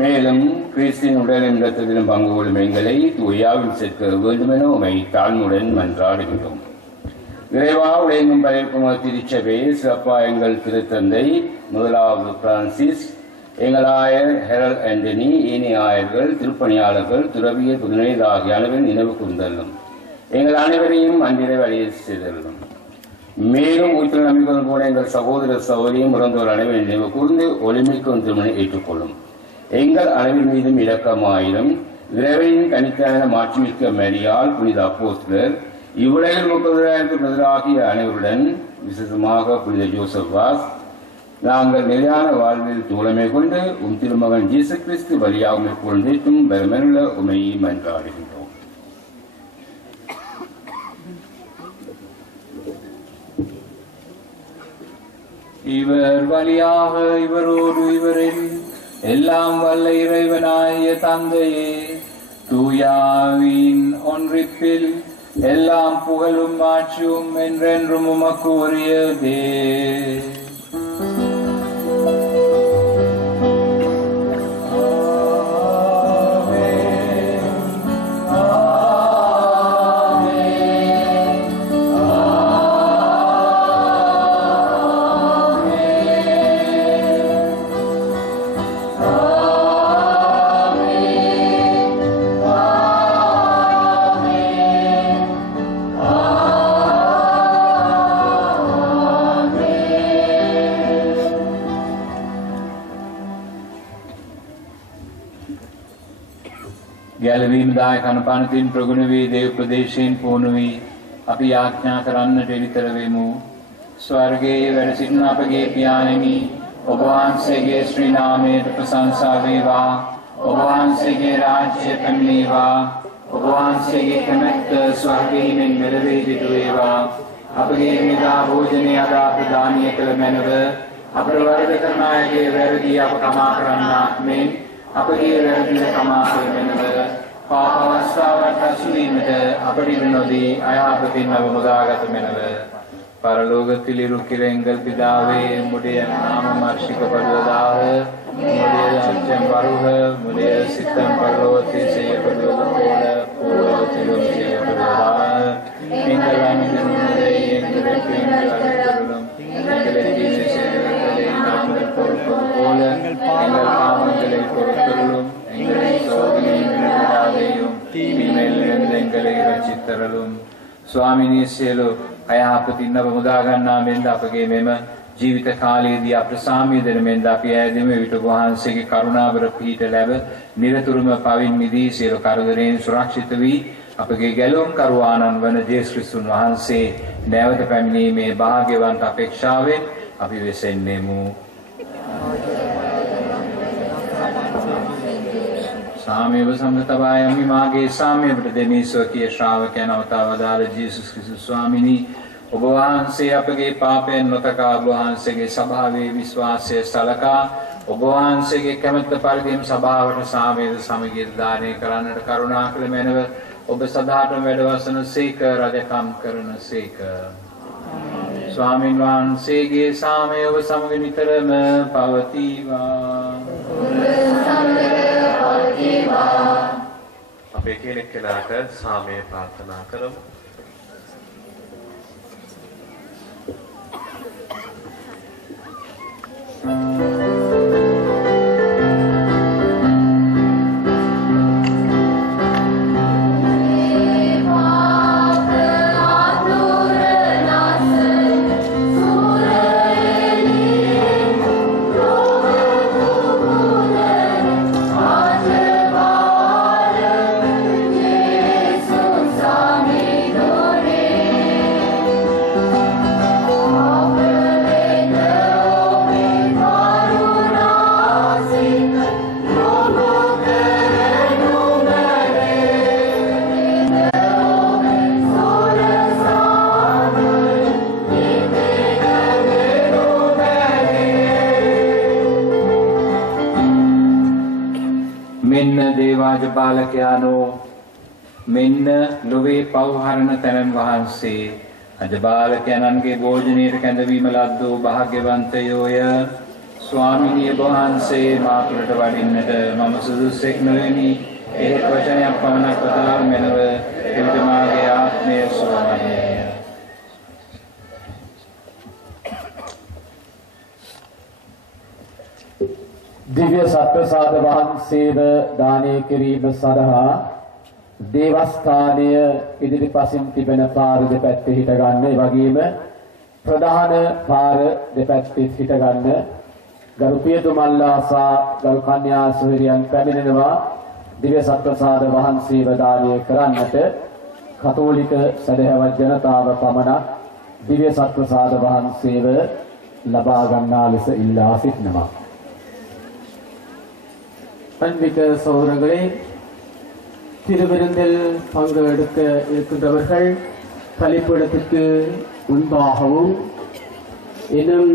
மேலும் கிறிஸ்தின் உடலின் இரத்தத்திலும் பங்கு கொள்ளும் எங்களை தூயாவில் சேர்க்க வேண்டுமென உமை தாழ்மையுடன் மன்றாடுகின்றோம். இறைவா, உலகெங்கும் பரவியிருக்கும் திருச்சபை சிறப்பா எங்கள் திருத்தந்தை முதலாவது பிரான்சிஸ், எங்கள் ஆயர் ஹெரல் ஆண்டனி, ஏனைய ஆயர்கள், திருப்பணியாளர்கள், துறவிய புதுநீர் ஆகிய அளவில் நினைவு கூர்ந்தள்ளும். எங்கள் அனைவரையும் அன்றிரை வழியை செய்தள்ளும். மேலும் உயிர் நம்பிக்கொண்டு போன எங்கள் சகோதர சகோதரியும் இறந்தோர் அனைவரை நினைவு கூர்ந்து ஒளிமிக்கும் திருமணை ஏற்றுக்கொள்ளும். எங்கள் அனைவர் மீதும் இரக்கமாயிரம். இறைவனின் தனித்தான மாட்சிமிக்க மரியாள், புனித அப்போஸ்தலர், இவ்வுலகில் 30,000 பிரதராகிய அனைவருடன், விசேஷமாக புனித ஜோசப் வாஸ், நாங்கள் நிலையான வாழ்வில் தோழமை கொண்டு திருமகன் இயேசு கிறிஸ்து வழியாக மேற்கொண்டிருக்கும் பெருமையுள்ள உமையை மன்றாடுகின்றோம். இவர் வழியாக இவரோடு இவரில் எல்லாம் வல்ல இறைவனாய தந்தையே, தூயாவின் ஒன்றிப்பில் எல்லாம் புகழும் ஆட்சியும் என்றென்றும் உமக்கு உரியதே. ගැලවීම දායක අනුපනතින් ප්‍රගුණ වී දේව ප්‍රදේශයෙන් පුහුණු වී අපි යාඥා කරන්නට එවිතර වෙමු. ස්වර්ගයේ වැඩ සිටින අපගේ පියාණෙනි, ඔබ වහන්සේගේ ශ්‍රී නාමයට ප්‍රශංසා වේවා. ඔබ වහන්සේගේ රාජ්‍ය පැමිණේවා. ඔබ වහන්සේගේ කැමැත්ත ස්වර්ගයේ මෙන් මෙලොවේ සිදු වේවා. අපගේ මෙදා භෝජනය අද ප්‍රදානය කළ මැනව අපට වරද කරන අයගේ වැරදි අප කමා කරන්නාක් මෙන් අපගේ වැරදි කමා කළ මැනව පාප අවස්ථාවට අසුවීමට අපට ඉඩ නොදී අයහපතින් අප මුදාගත මැනව. பரலோகத்தில் இருக்கிற எங்கள் பிதாவே, உம்முடைய நாமம் அர்ச்சிக்கப்படுவதாக. உம்முடைய ராஜ்யம் வருக. உம்முடைய சித்தம் பரலோகத்தில் செய்யப்படுவது போல பூலோகத்திலும் செய்யப்படுவதாக. எங்கள் அனுதினத்தை எங்களுக்கு அளித்தருளும். எங்களை தீமை செய்தவர்களை நாங்கள் பொறுப்பது போல எங்கள் பாவங்களை பொறுத்தருளும். எங்களை சோதனையில் விடாதேயும், தீமையிலிருந்து මංගලේ රචිතරලුම් ස්වාමිනී සියලු අයහපතින් අප මුදා ගන්නා මෙන්ද අපගේ මෙම ජීවිත කාලයේදී අප සාමය දෙන මෙන්ද අපි ඇදෙම විට වහන්සේගේ කරුණාවර පිහිට ලැබ නිරතුරුම පවින් මිදී සියලු කරදරයෙන් සුරක්ෂිත වී අපගේ ගැලුම් කරුවාණන් වන ජේසුස් ක්‍රිස්තුන් වහන්සේ නැවත පැමිණීමේ භාග්‍යවන්ත අපේක්ෂාවෙන් අපි වෙසෙන්නෙමු. සාමයව සම්මතවා යමි මාගේ සාමයට දෙමි ස්වකීය ශ්‍රාවකයන් අවතාවදාල ජේසුස් ක්‍රිස්තුස් ස්වාමිනී ඔබ වහන්සේ අපගේ පාපයන් නොතකා ඔබ වහන්සේගේ සභාවේ විශ්වාසය සලකා ඔබ වහන්සේගේ කැමැත්ත පරිදිම සභාවට සාමයද සමගිය දානය කරන්නට කරුණා කළ මැනව ඔබ සදාටම වැඩවසන සේක රජකම් කරන සේක. ස්වාමීන් වහන්සේගේ සාමය ඔබ සමග නිතරම පවතිවා. අපේ කෙනෙක් කෙනාට සාමය ප්‍රාර්ථනා කරමු. බාලකයානෝ මෙන්න ලොවේ පවහරණ තැනන් වහන්සේ අද බාලකයන්න්ගේ භෝජනයට කැඳවීම ලද්දෝ භාග්‍යවන්තයෝය. ස්වාමිනිය වහන්සේ මා තුළට වඩින්නට මම සුදුස්සෙක් නොවෙමි. එහෙත් වචනයක් පමණක් කතා මෙනව එවිට මාගේ ආත්මය සුවමය. දිව්‍ය සත්ප්‍රසාද වහන්සේව දානය කිරීම සඳහා දේවස්ථානය ඉදිරිපසින් තිබෙන පාර දෙපැත්තේ හිට ගන්න. ඒ වගේම ප්‍රධාන පාර දෙපැත්තේ හිට ගන්න. ගරු පියතුමල්ලා සහ ගරු කන්‍යා සොහොයුරියන් පැමිණෙනවා දිව්‍ය සත්ප්‍රසාද වහන්සේව දානය කරන්නට. කතෝලික සදහැවත් ජනතාව පමණක් දිව්‍ය සත්ප්‍රසාද වහන්සේව ලබා ගන්නා ලෙස ඉල්ලා සිටිනවා. அன்பிக்க சகோதரர்களே, திருவிருந்தில் பங்கு எடுக்க இருக்கின்றவர்கள் கழிப்பிடத்திற்கு முன்பாகவும் இன்னும்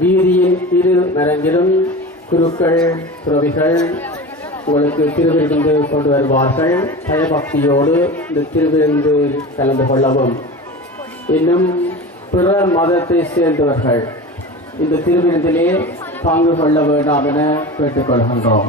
வீதியின் இரு மரங்கிலும் குருக்கள் துறவிகள் உங்களுக்கு திருவிருந்து கொண்டு வருவார்கள். பயபக்தியோடு இந்த திருவிருந்து கலந்து கொள்ளவும். இன்னும் பிற மதத்தை சேர்ந்தவர்கள் இந்த திருவிருந்திலே பங்கு கொள்ள வேண்டாம் என கேட்டுக்கொள்கின்றோம்.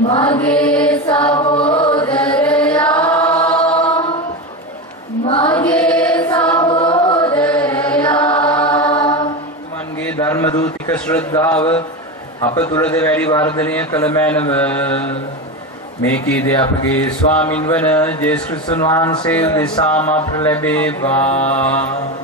මගේ සහෝදරයා මගේ සහෝදරයා මන්ගේ ධර්ම දූතික ශ්‍රද්ධාව අප තුළද වැඩි වර්ධනය කළ මැනව මේකීද අපගේ ස්වාමින් වන ජේසුස් ක්‍රිස්තුන් වහන්සේ දෙසාම අපට ලැබේවා.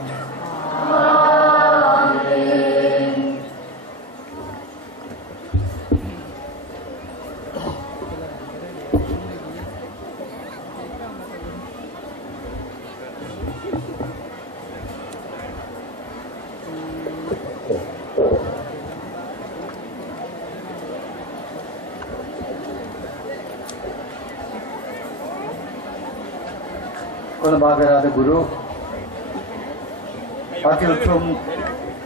Bhagavad Guru Atiltum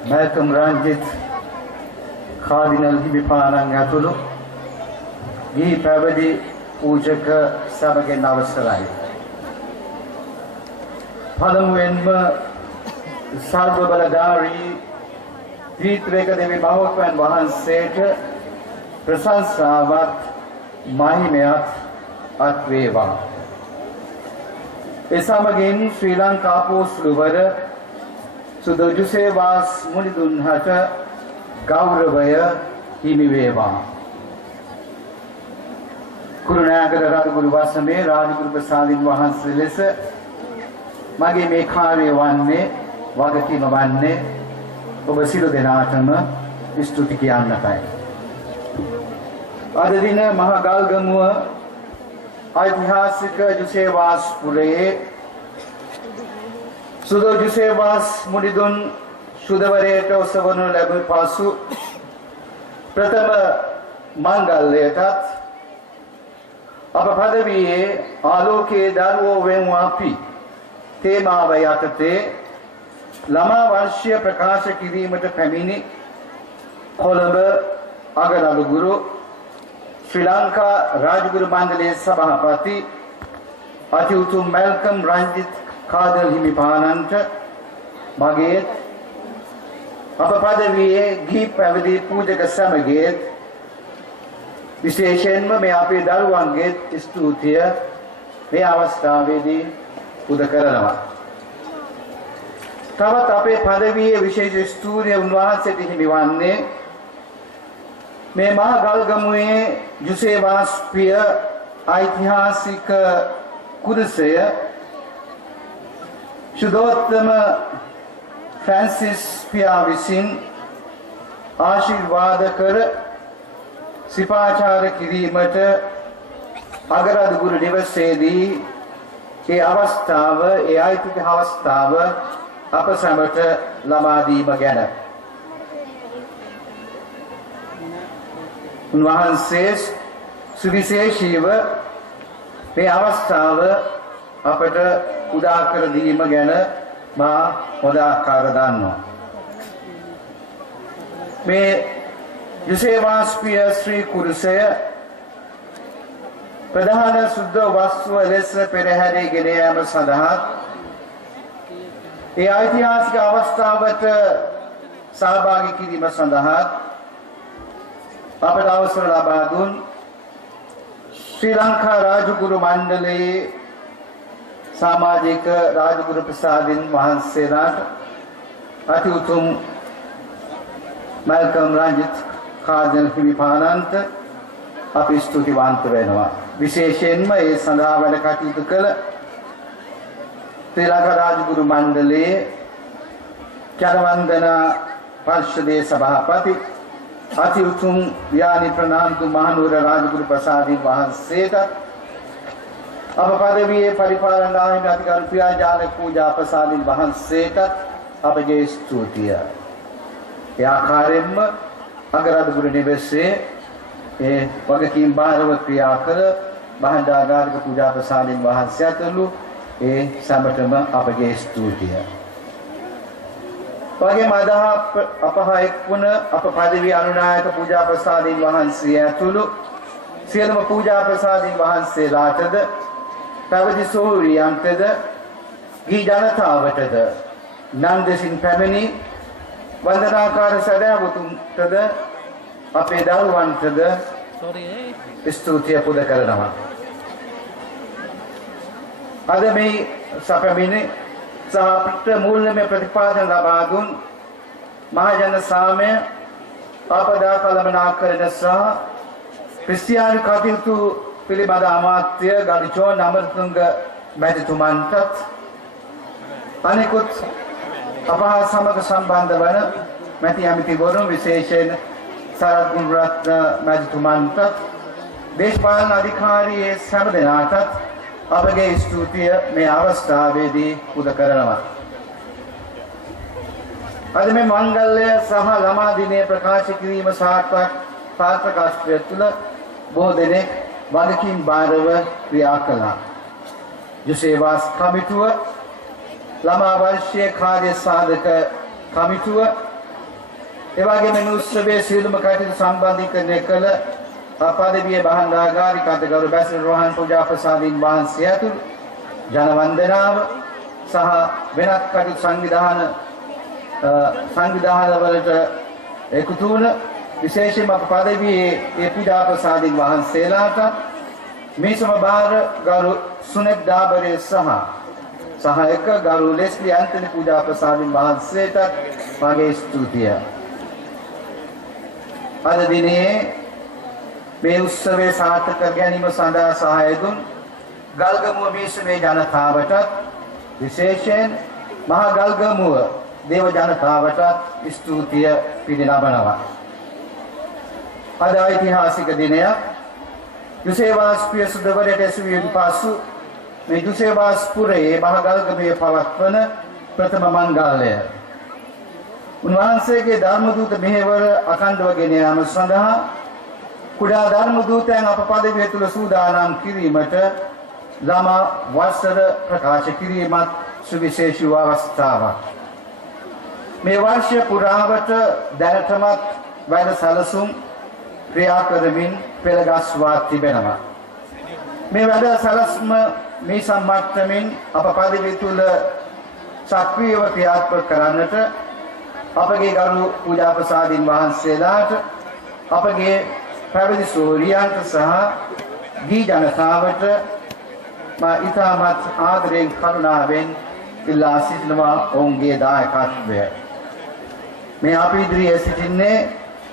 Malcolm Ranjit Cardinal Hibipanang Atulu Gi Pavadi Pujaka Sabagen Navasarai Palamuenma Sarva Baladari Tritreka Devi Bahokwan Vahanseta Prasansavat Mahimeat Atveva එසමගින් ශ්‍රී ලංකා පොස්ලුවර සුදෝජුසේ වාස් මුනිදුන්හට ගෞරවය හිමි වේවා. කුරුණෑගල රාජගුරු වසමේ රාජගුරු ප්‍රසාදින් වහන්සේ ලෙස මගේ මේ කාර්යය වන්නේ වගකීම වන්නේ ඔබ සියලු දෙනාටම ස්තුති කියන්නටයි. අද දින මහා ගල්ගමුව ऐतिहासिक जुसेवास पुरे सुदो जुसेवास मुनिदुन शुदवरेट उसवनु लැබු පාසු ප්‍රථම මංගල්‍යයටත් අප පදවියේ ආලෝකයේ දරුවෝ වෙමු අපි තේමාව යටතේ ළමා වර්ෂය ප්‍රකාශ කිරීමට පැමිණි කොළඹ අගරාදුගුරු ශ්‍රී ලංකා රාජගුරු මණ්ඩලයේ සභාපති අති උතුම් මැල්කම් රංජිත් කාදර් හිමිපාණන්ට මගේ අප පදවියේ ගිහි පැවිදි පූජක සමගයේ විශේෂයෙන්ම මේ අපේ දරුවන්ගේ ස්තුතිය මේ අවස්ථාවේදී පුද කරනවා. තවත් අපේ පදවියේ විශේෂ ස්තුතිය උන්වහන්සේට හිමිවන්නේ මේ මහා ගල්ගමුවේ ජුසේවාස් පිය ඓතිහාසික කුරුසය සුදෝත්තම ෆ්‍රැන්සිස් පියා විසින් ආශිර්වාද කර සිපාචාර කිරීමට අගරාදුගුරු නිවසේදී ඒ අවස්ථාව ඒ ඓතිහාසික අවස්ථාව අප සැමට ලබා දීම ගැන උන්වහන්සේ සුවිශේෂීව මේ අවස්ථාව අපට උදා කර දීම ගැන මා හොඳ ආකාර දන්නවා. මේ යුසේවාස් පිය ශ්‍රී කුරුසය ප්‍රධාන සුද්ධ වස්තුව ලෙස පෙරහැරගෙන යාම සඳහා ඒ ඓතිහාසික අවස්ථාවට සහභාගී කිරීම සඳහා අපට අවසර ලබා දුන් ශ්‍රී ලංකා රාජගුරු මණ්ඩලයේ සමාජික රාජගුරු ප්‍රසාදින් වහන්සේලාට අති උතුම් මල්කම් රංජිත් කාදර් හිමිපාණන්ට අපි ස්තුතිවන්ත වෙනවා. විශේෂයෙන්ම ඒ සඳහා වැඩ කටයුතු කළ ශ්‍රී ලංකා රාජගුරු මණ්ඩලයේ චරවන්දන පරිෂදේ සභාපති අති උතුම් යානි ප්‍රනාන්දු මහනුවර රාජගුරු ප්‍රසාදින් වහන්සේට අප පදවියේ පරිපාලනාහිමි අධිකාරී ප්‍රියාජාල පූජා ප්‍රසාදින් වහන්සේට අපගේ ස්තුතිය. ඒ ආකාරයෙන්ම අගරාදුගුරු නිවසේ ඒ වගකීම් බාරව ක්‍රියා කළ මහාජාගාරික පූජා ප්‍රසාදින් වහන්සේ ඇතුළු ඒ සැමටම අපගේ ස්තුතිය. වගේම අද අපහා එක්වන අප පදවි අනුනායක පූජා ප්‍රසාදින් වහන්සේ ඇතුළු සියලුම පූජා ප්‍රසාදින් වහන්සේලාටද පැවිදි සෝරියන්ටද ගී ජනතාවටද නන්දසින් පැමිණි වන්දනාකාර සැදැහැවතුන්ටද අපේ දරුවන්ටද ස්තුතිය පුද කරනවා. අද මේ සැපමිනේ සාප්‍රිත මූල්‍යමය ප්‍රතිපාදන ලබා දුන් මහජන සාමය ආපදා කළමනාකරණ සහ ක්‍රිස්තියානි කටයුතු පිළිබඳ අමාත්‍ය ගරු ජෝන් අමරතුංග මැතිතුමන්ටත් අනෙකුත් අපහා සමග සම්බන්ධ වන මැති ඇමතිවරුන් විශේෂයෙන් සරත් ගුණරත්න මැතිතුමන්ටත් දේශපාලන අධිකාරී සෑම දෙනාටත් අපගේ ස්තුතිය මේ අවස්ථාවේදී පුද කරනවා. අද මේ මංගල්‍ය සහ ළමා දිනය ප්‍රකාශ කිරීම සාර්ථකත්වය තුළ බොහෝ දෙනෙක් වගකීම් බාරව ක්‍රියා කළා. යුසේවාස් කමිටුව, ළමා වර්ෂයේ කාර්ය සාධක කමිටුව, එවැගේම මේ උත්සවයේ සියලුම කටයුතු සම්බන්ධීකරණය කළ පදවිය බහන්දාගාරික අධිකාරි බැසිල් රෝහන් පූජා ප්‍රසාදින් වහන්සේ ඇතුළු ජනවන්දනාව සහ වෙනත් කටයුතු සංවිධාන වලට එකතු වුණ විශේෂයෙන්ම අප පදවියේ ඒ පූජා ප්‍රසාදින් වහන්සේලාට මේ සමබාර ගරු සුනෙත් ඩාබරේ සහායක ගරු ලෙස්ලි ඇන්තනි පූජා ප්‍රසාදින් වහන්සේට මගේ ස්තුතිය. අද දිනේ මේ උත්සවයේ සාර්ථක කර ගැනීම සඳහා සහාය දුන් ගල්ගමුව මිසමේ ජනතාවට විශේෂයෙන් මහා ගල්ගමුව දේව ජනතාවට ස්තුතිය පිළිනමනවා. අද ඓතිහාසික දිනයක්. යුසේවාස් ප්‍රිය සුදවරයට ඇසුරින් පසු මේ යුසේවාස් පුරයේ මහා ගල්ගමුවේ පවත්වන ප්‍රථම මංගල්‍යය. උන්වහන්සේගේ ධර්ම දූත මෙහෙවර අඛණ්ඩව ගෙන යාම සඳහා කුඩා ධර්ම දූතයන් අප පදවිය තුළ සූදානම් කිරීමට ළමා වසර ප්‍රකාශ කිරීමත් සුවිශේෂී අවස්ථාවක්. මේ වර්ෂය පුරාවට දැනටමත් වැඩ සැලසුම් ක්‍රියා කරමින් පෙළගස්වා තිබෙනවා. මේ වැඩ සැලසුම මේ සම්මට්ටමින් අප පදවිය තුළ සක්‍රියව ක්‍රියාත්මක කරන්නට අපගේ ගරු පූජා ප්‍රසාදින් වහන්සේලාට අපගේ පැවිදි සූරියන්ට සහ දී ජනතාවට මා ඉතාමත් ආදරයෙන් කරුණාවෙන් ඉල්ලා සිටිනවා ඔවුන්ගේ දායකත්වය. මේ අපි ඉදිරියේ සිටින්නේ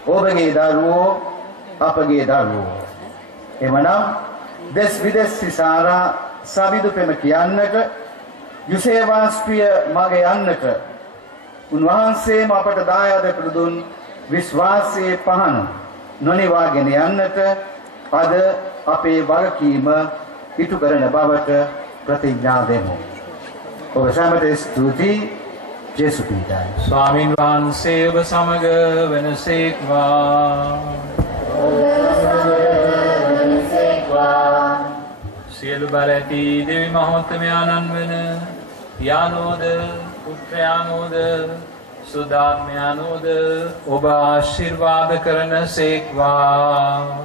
ඔබගේ දරුවෝ අපගේ දරුවෝ. එමනම් දෙස් විදෙස් සිසාරා සවිදු පෙම කියන්නට යුසේවාස් ප්‍රිය මග යන්නට උන්වහන්සේම අපට දායාද කර දුන් විශ්වාසයේ පහන නොනිවාගෙන යන්නට අද අපේ වගකීම ඉටු කරන බවට ප්‍රතිඥා දෙමු. ඔබ සැමට ස්තුතියි. ජේසු පීඩයි. ස්වාමීන් වහන්සේ ඔබ සමග වෙනසේක්වා. සියලු බල ඇති දෙවි මහෝත්තමයාණන් වන යානෝද පුත්‍රයානෝද සුදාත්මයානෝද ඔබ ආශිර්වාද කරන සේක්වා.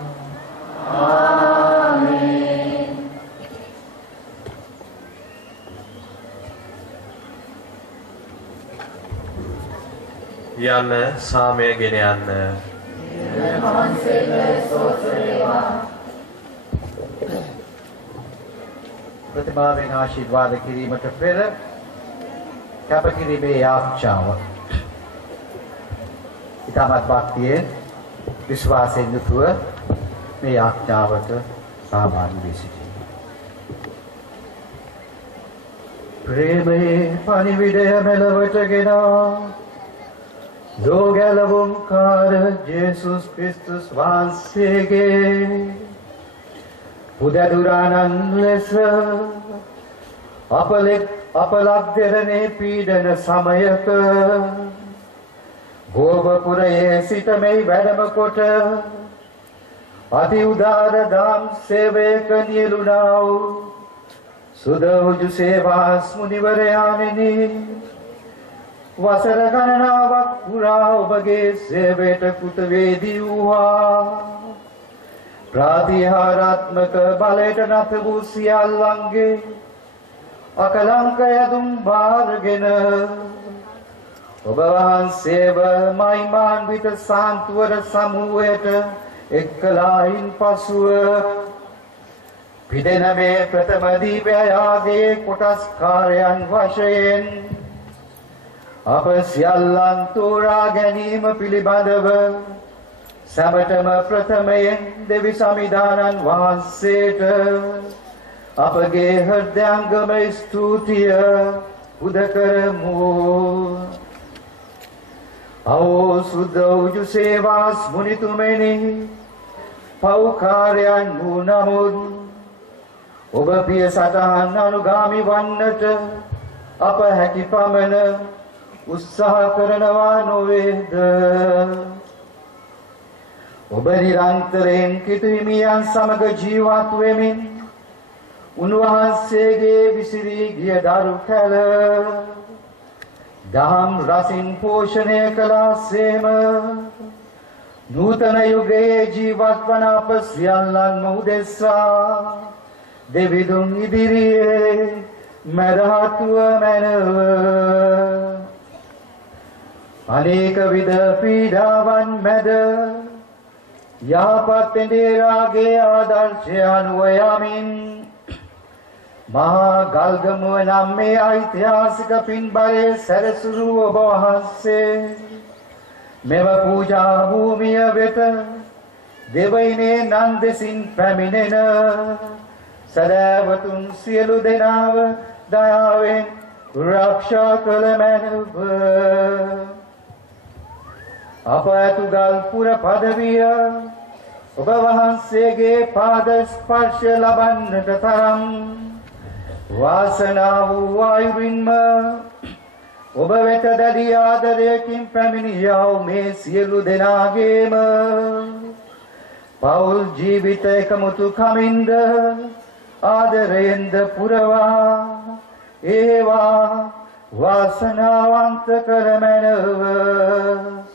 ආමේන්. යන්න සාමය ගෙන යන්න. ප්‍රතිභාවෙන් ආශිර්වාද කිරීමට පෙර කැපකිරීමේ යාච්ඡාව ඉතාමත් භක්තියෙන් විශ්වාසයෙන් යුතුව මේ යාඥාවට සහභාගී වී සිටින්න. ප්‍රේමයේ පණිවිඩය මෙලොවට ගෙනා දෝගැලවුම් කාර ජේසුස් ක්‍රිස්තුස් වහන්සේගේ පුදදුරාණන් ලෙස අපලක්දරනේ පීඩන සමයක ගෝවපුරයේ සිට මෙහි වැඩම කොට අති උදාර දාම් සේවයක නියලුණා වූ සුදවුජු සේවාස් මුනිවරයාණෙනි, වසර ගණනාවක් පුරා ඔබගේ සේවයට කෘතවේදී වූවා. ප්‍රාතිහාරාත්මක බලයට නත වූ සියල්ලන්ගේ අකලංක යදුම් බාරගෙන ඔබ වහන්සේව මහිමාන්විත සාන්තුවර සමූහයට එක්කලායින් පසුව පිදෙන මේ ප්‍රථම දීපයාගේ කොටස් කාර්යයන් වශයෙන් අප සියල්ලන් තෝරා ගැනීම පිළිබඳව සැමටම ප්‍රථමයෙන් දෙවි සමිදානන් වහන්සේට අපගේ හෘදයාංගම ස්තුතිය පුද කරමු. අවෝ සුද්ධ වූ සේවාස් මුනිතුමනි, පෞකාරයන් වූ නමුත් ඔබ පිය සටහන් අනුගාමි වන්නට අප හැකි පමණ උත්සාහ කරනවා නොවේද? ඔබ නිරන්තරයෙන් කිතුහිමියන් සමග ජීවත් වෙමින් උන්වහන්සේගේ විසිරී ගිය දරු කැල දහම් රසින් පෝෂණය කළාසේම නූතන යුගයේ ජීවත් වන අප සියල්ලන්ම උදෙසා දෙවිදුන් ඉදිරියේ මැදහත්ව මැනව අනේක විද පීඩාවන් මැද යහපත් එඬේරාගේ ආදර්ශය අනුව යමින් මහා ගල්ගමුව නම් මේ ඓතිහාසික පින්බලයේ සැරසුරු ඔබ වහන්සේ මෙම පූජා භූමිය වෙත දෙවයිනේ නන්දෙසින් පැමිණෙන සදාවතුන් සියලු දෙනාව දයාවෙන් රක්ෂා කළ මැනව. අප ඇතුගල් පුර පදවිය ඔබ වහන්සේගේ පාද ස්පර්ශ ලබන්නට තරම් වාසනාව වූ අයුරින්ම ඔබ වෙත දැඩි ආදරයකින් පැමිණියා මේ සියලු දෙනාගේම පෞල් ජීවිත එකමුතු කමින්ද ආදරයෙන්ද පුරවා ඒවා වාසනාවන්ත කර මැනව.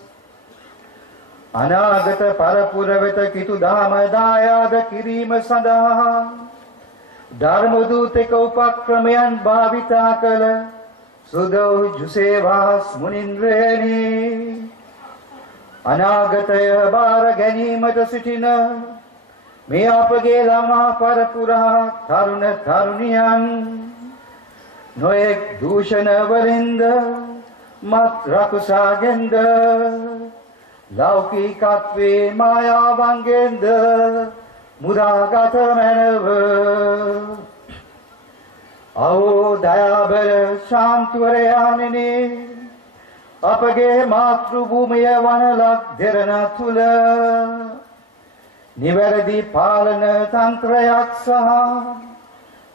අනාගත පරපුර වෙත කිතු දාම දායාද කිරීම සඳහා ධර්ම දූතික උපක්‍රමයන් භාවිතා කළ සුදෝ ජුසේවාස් මුනින්ද්‍රයනි, අනාගතය බාර ගැනීමට සිටින මේ අපගේ ළමා පරපුරා තරුණ තරුණියන් නොයෙක් දූෂණ වලින්ද මත් රකුසාගෙන්ද ලෞකිකත්වේ මායාවන්ගෙන්ද මුදාගත මැනව. අවෝ දයාබර ශාන්තිවරයාණෙනි, අපගේ මාතෘ භූමිය වන ලක් දෙරණ තුල නිවැරදි පාලන තන්ත්‍රයක් සහ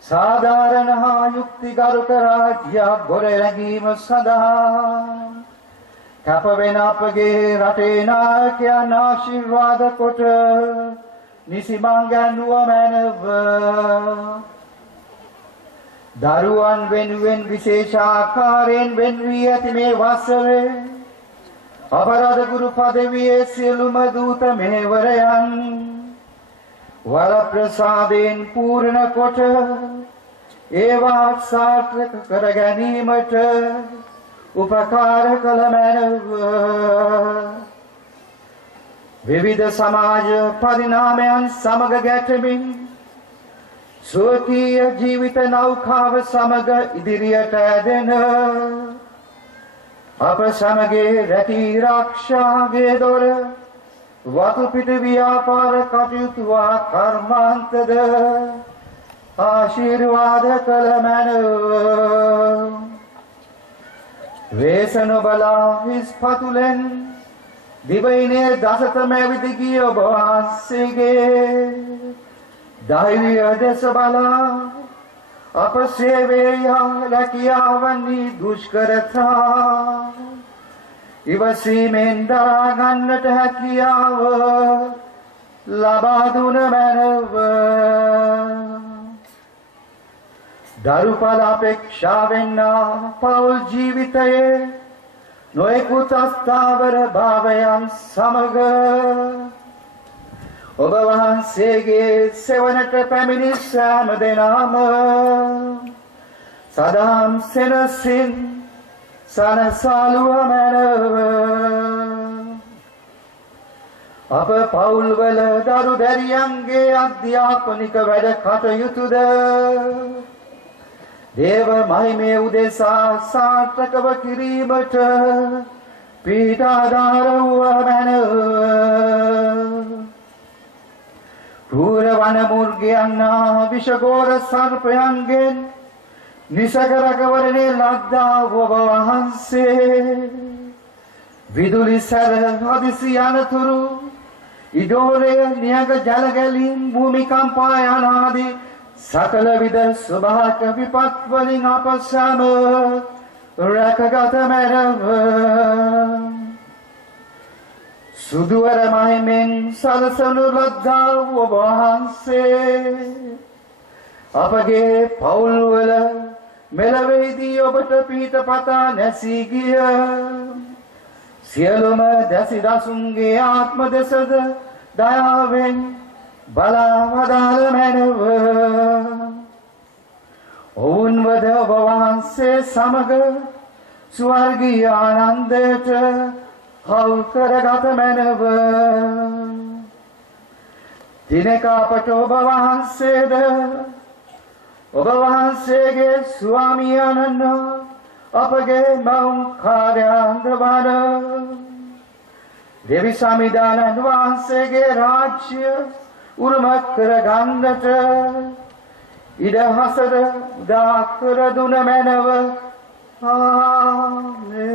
සාධාරණ හා යුක්තිගරුක රාජ්‍යයක් ගොඩනැගීම සඳහා කැපවෙන අපගේ රටේ නායකයන් ආශිර්වාද කොට නිසිමං ගැන්වුව මැනව. දරුවන් වෙනුවෙන් විශේෂ ආකාරයෙන් වෙන් වී ඇති මේ වසරේ අපරාධ ගුරු පදවියේ සියලුම දූත මෙහෙවරයන් වර ප්‍රසාදයෙන් පූර්ණ කොට ඒවා සාර්ථක කර ගැනීමට උපකාර කළ මැනව. විවිධ සමාජ පරිණාමයන් සමග ගැටෙමින් ස්වකීය ජීවිත නෞකාව සමග ඉදිරියට ඇදෙන අප සමගේ රැකී රක්ෂාගේ දොර වතු පිට ව්‍යාපාර කටයුතු කර්මාන්තද ආශිර්වාද කළ මැනව. වේස නොබලා හිස් පතුලෙන් දිවයිනේ දසතම ඇවිද ගිය ඔබ වහන්සේගේ දෛවය දෙස බලා අප සේවය රැකියාවන්හි දුෂ්කරතා ඉවසීමෙන් දරා ගන්නට හැකියාව ලබා දුන මැනව. දරුඵල අපේක්ෂාවෙන් පෞල් ජීවිතයේ නොයෙකුත් අස්ථාවර භාවයන් සමග ඔබ වහන්සේගේ සෙවණට පැමිණි සෑම දෙනාම සදාම් සෙනසින් සනසාලුව මැනව. අප පවුල්වල දරු දැරියන්ගේ අධ්‍යාපනික වැඩ කටයුතුද දේව මහිමේ උදෙසා සාර්ථකව කිරීමට පීඨාධාර වූ මැනව කූර වන මුර්ගයන් විෂගෝර සර්පයන්ගෙන් නිසකරකවරණේ ලද්දා ඔබ වහන්සේ විදුලි සැර හදිසි අනතුරු ඉඩෝරය නියග ජලගැලීම් භූමිකම්පා යන ආදී සකල විද ස්වභාවික විපත් වලින් අප සැම රැකගත මැනව සුදුවර මහිමෙන් සලසනු ලද්දා ඔබ වහන්සේ අපගේ පවුල්වල මෙලවෙහිදී ඔබට පිහිට පතා නැසී ගිය සියලුම දැසි දසුන්ගේ ආත්ම දෙසද දයාවෙන් බලා වදාළ මැනව ඔවුන්වද ඔබ වහන්සේ සමග ස්වර්ගීය ආනන්දයට හවුල් කරගත මැනව දිනක අපට ඔබ වහන්සේද ඔබ වහන්සේගේ ස්වාමියාණන් අපගේ මවුන් කාර්යාන්ත වන දෙවි සමිදානන් වහන්සේගේ රාජ්‍ය උරුම කරගන්නට ඉඩහසර උදා කර දුන මැනව ආමේන්.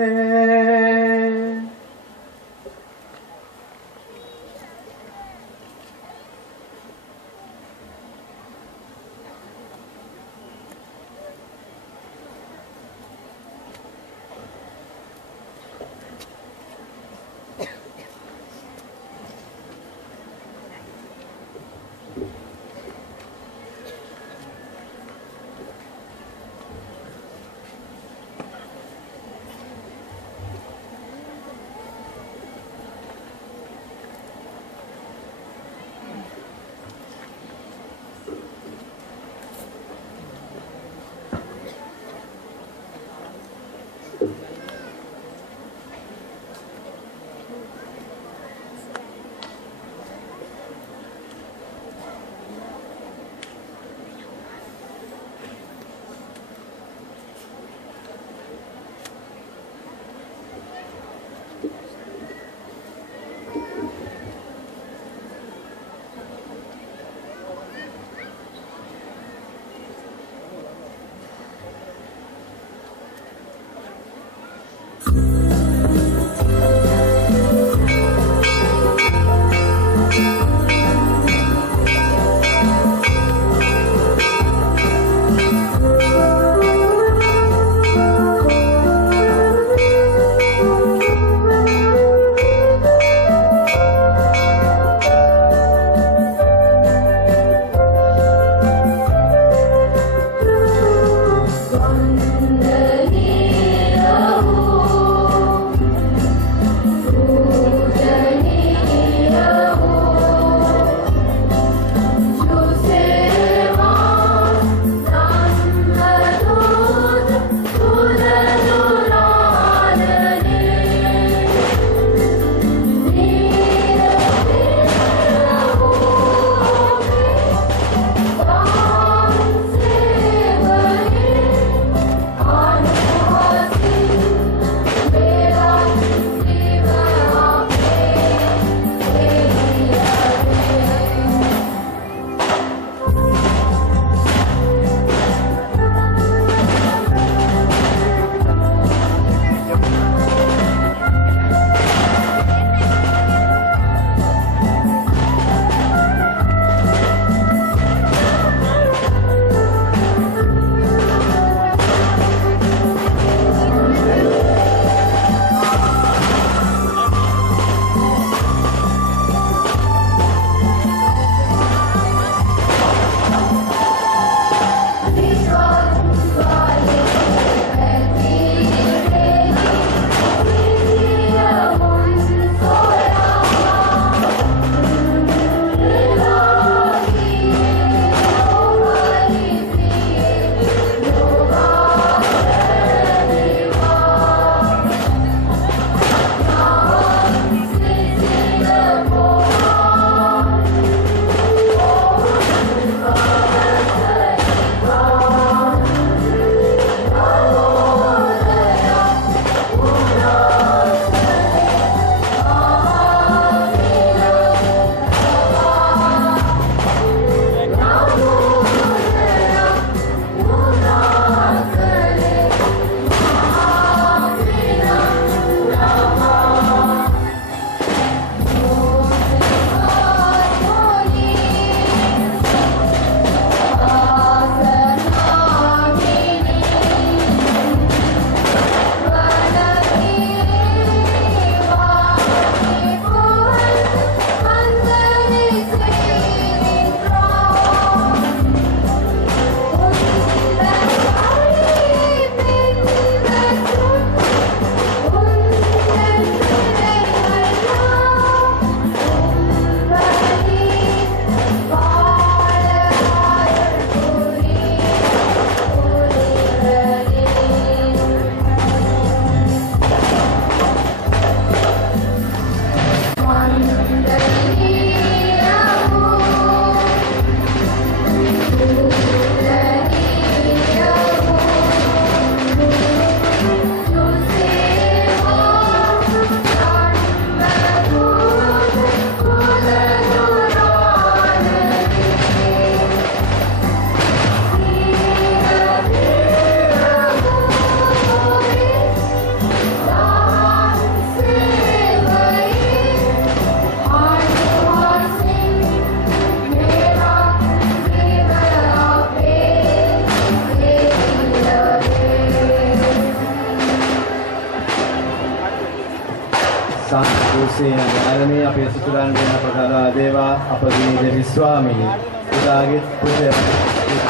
සේන ආරමේ අපේ සුතුරන් වෙන අපකලා දේවා අපගේ දෙවි ස්වාමීනි උදාගේ පුජය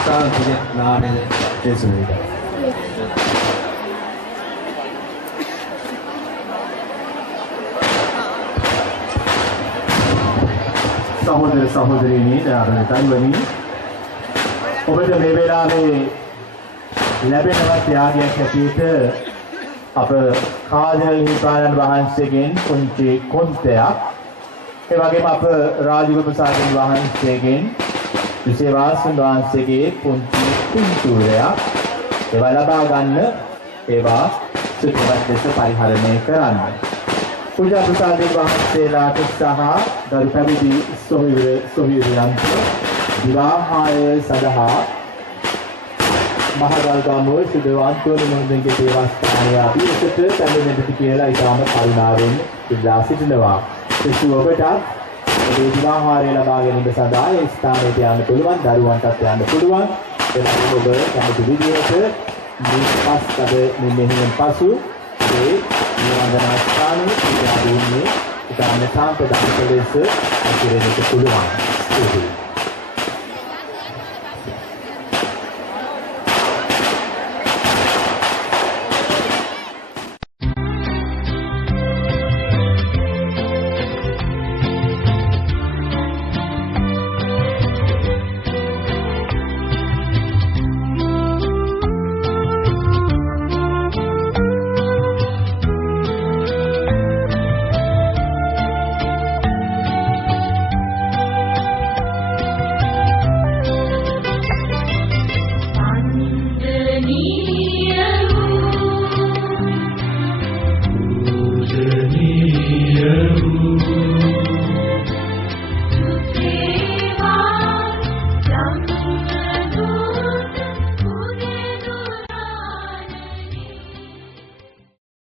සාන්තියේ නාමයෙන් දේශුනේ සහෝදර සහෝදරියනි ආරණතන්වනි ඔබට මේ වෙලාවේ ලැබෙනවා ත්‍යාගයක් හැටියට අප කාදල් හිපානන් වහන්සේගෙන් පුංචි කොන්තයක් ඒ වගේම අප රාජගුරු ප්‍රසාදන් වහන්සේගෙන් විශේෂවාසන් වහන්සේගේ පුංචි පින්තූරයක් ඒවා ලබා ගන්න ඒවා සුදුවත් ලෙස පරිහරණය කරන්න. පූජා ප්‍රසාදන් වහන්සේලාට සහ දරු පැවිදි සොහිවිරයන්ට විවාහය සඳහා මහගල්ගමුව සුදු අන්තෝනි මොහොතේ දේවස්ථානය අභියසට පැමිණෙන්නට කියලා ඉතාම කරුණාවෙන් ඉල්ලා සිටිනවා. සිසු ඔබට මේ විවාහය ලබා ගැනීම සඳහා ඒ ස්ථානයට යන්න පුළුවන්, දරුවන්ටත් යන්න පුළුවන්. එතකොට ඔබ කැමති විදිහට මේ පස්කඩ මෙහෙයෙන් පසු ඒ නිවන්දනා ස්ථානයේ ඉඳලා ඉතාම සාම්ප්‍රදායික ලෙස ඉදිරියට පුළුවන්.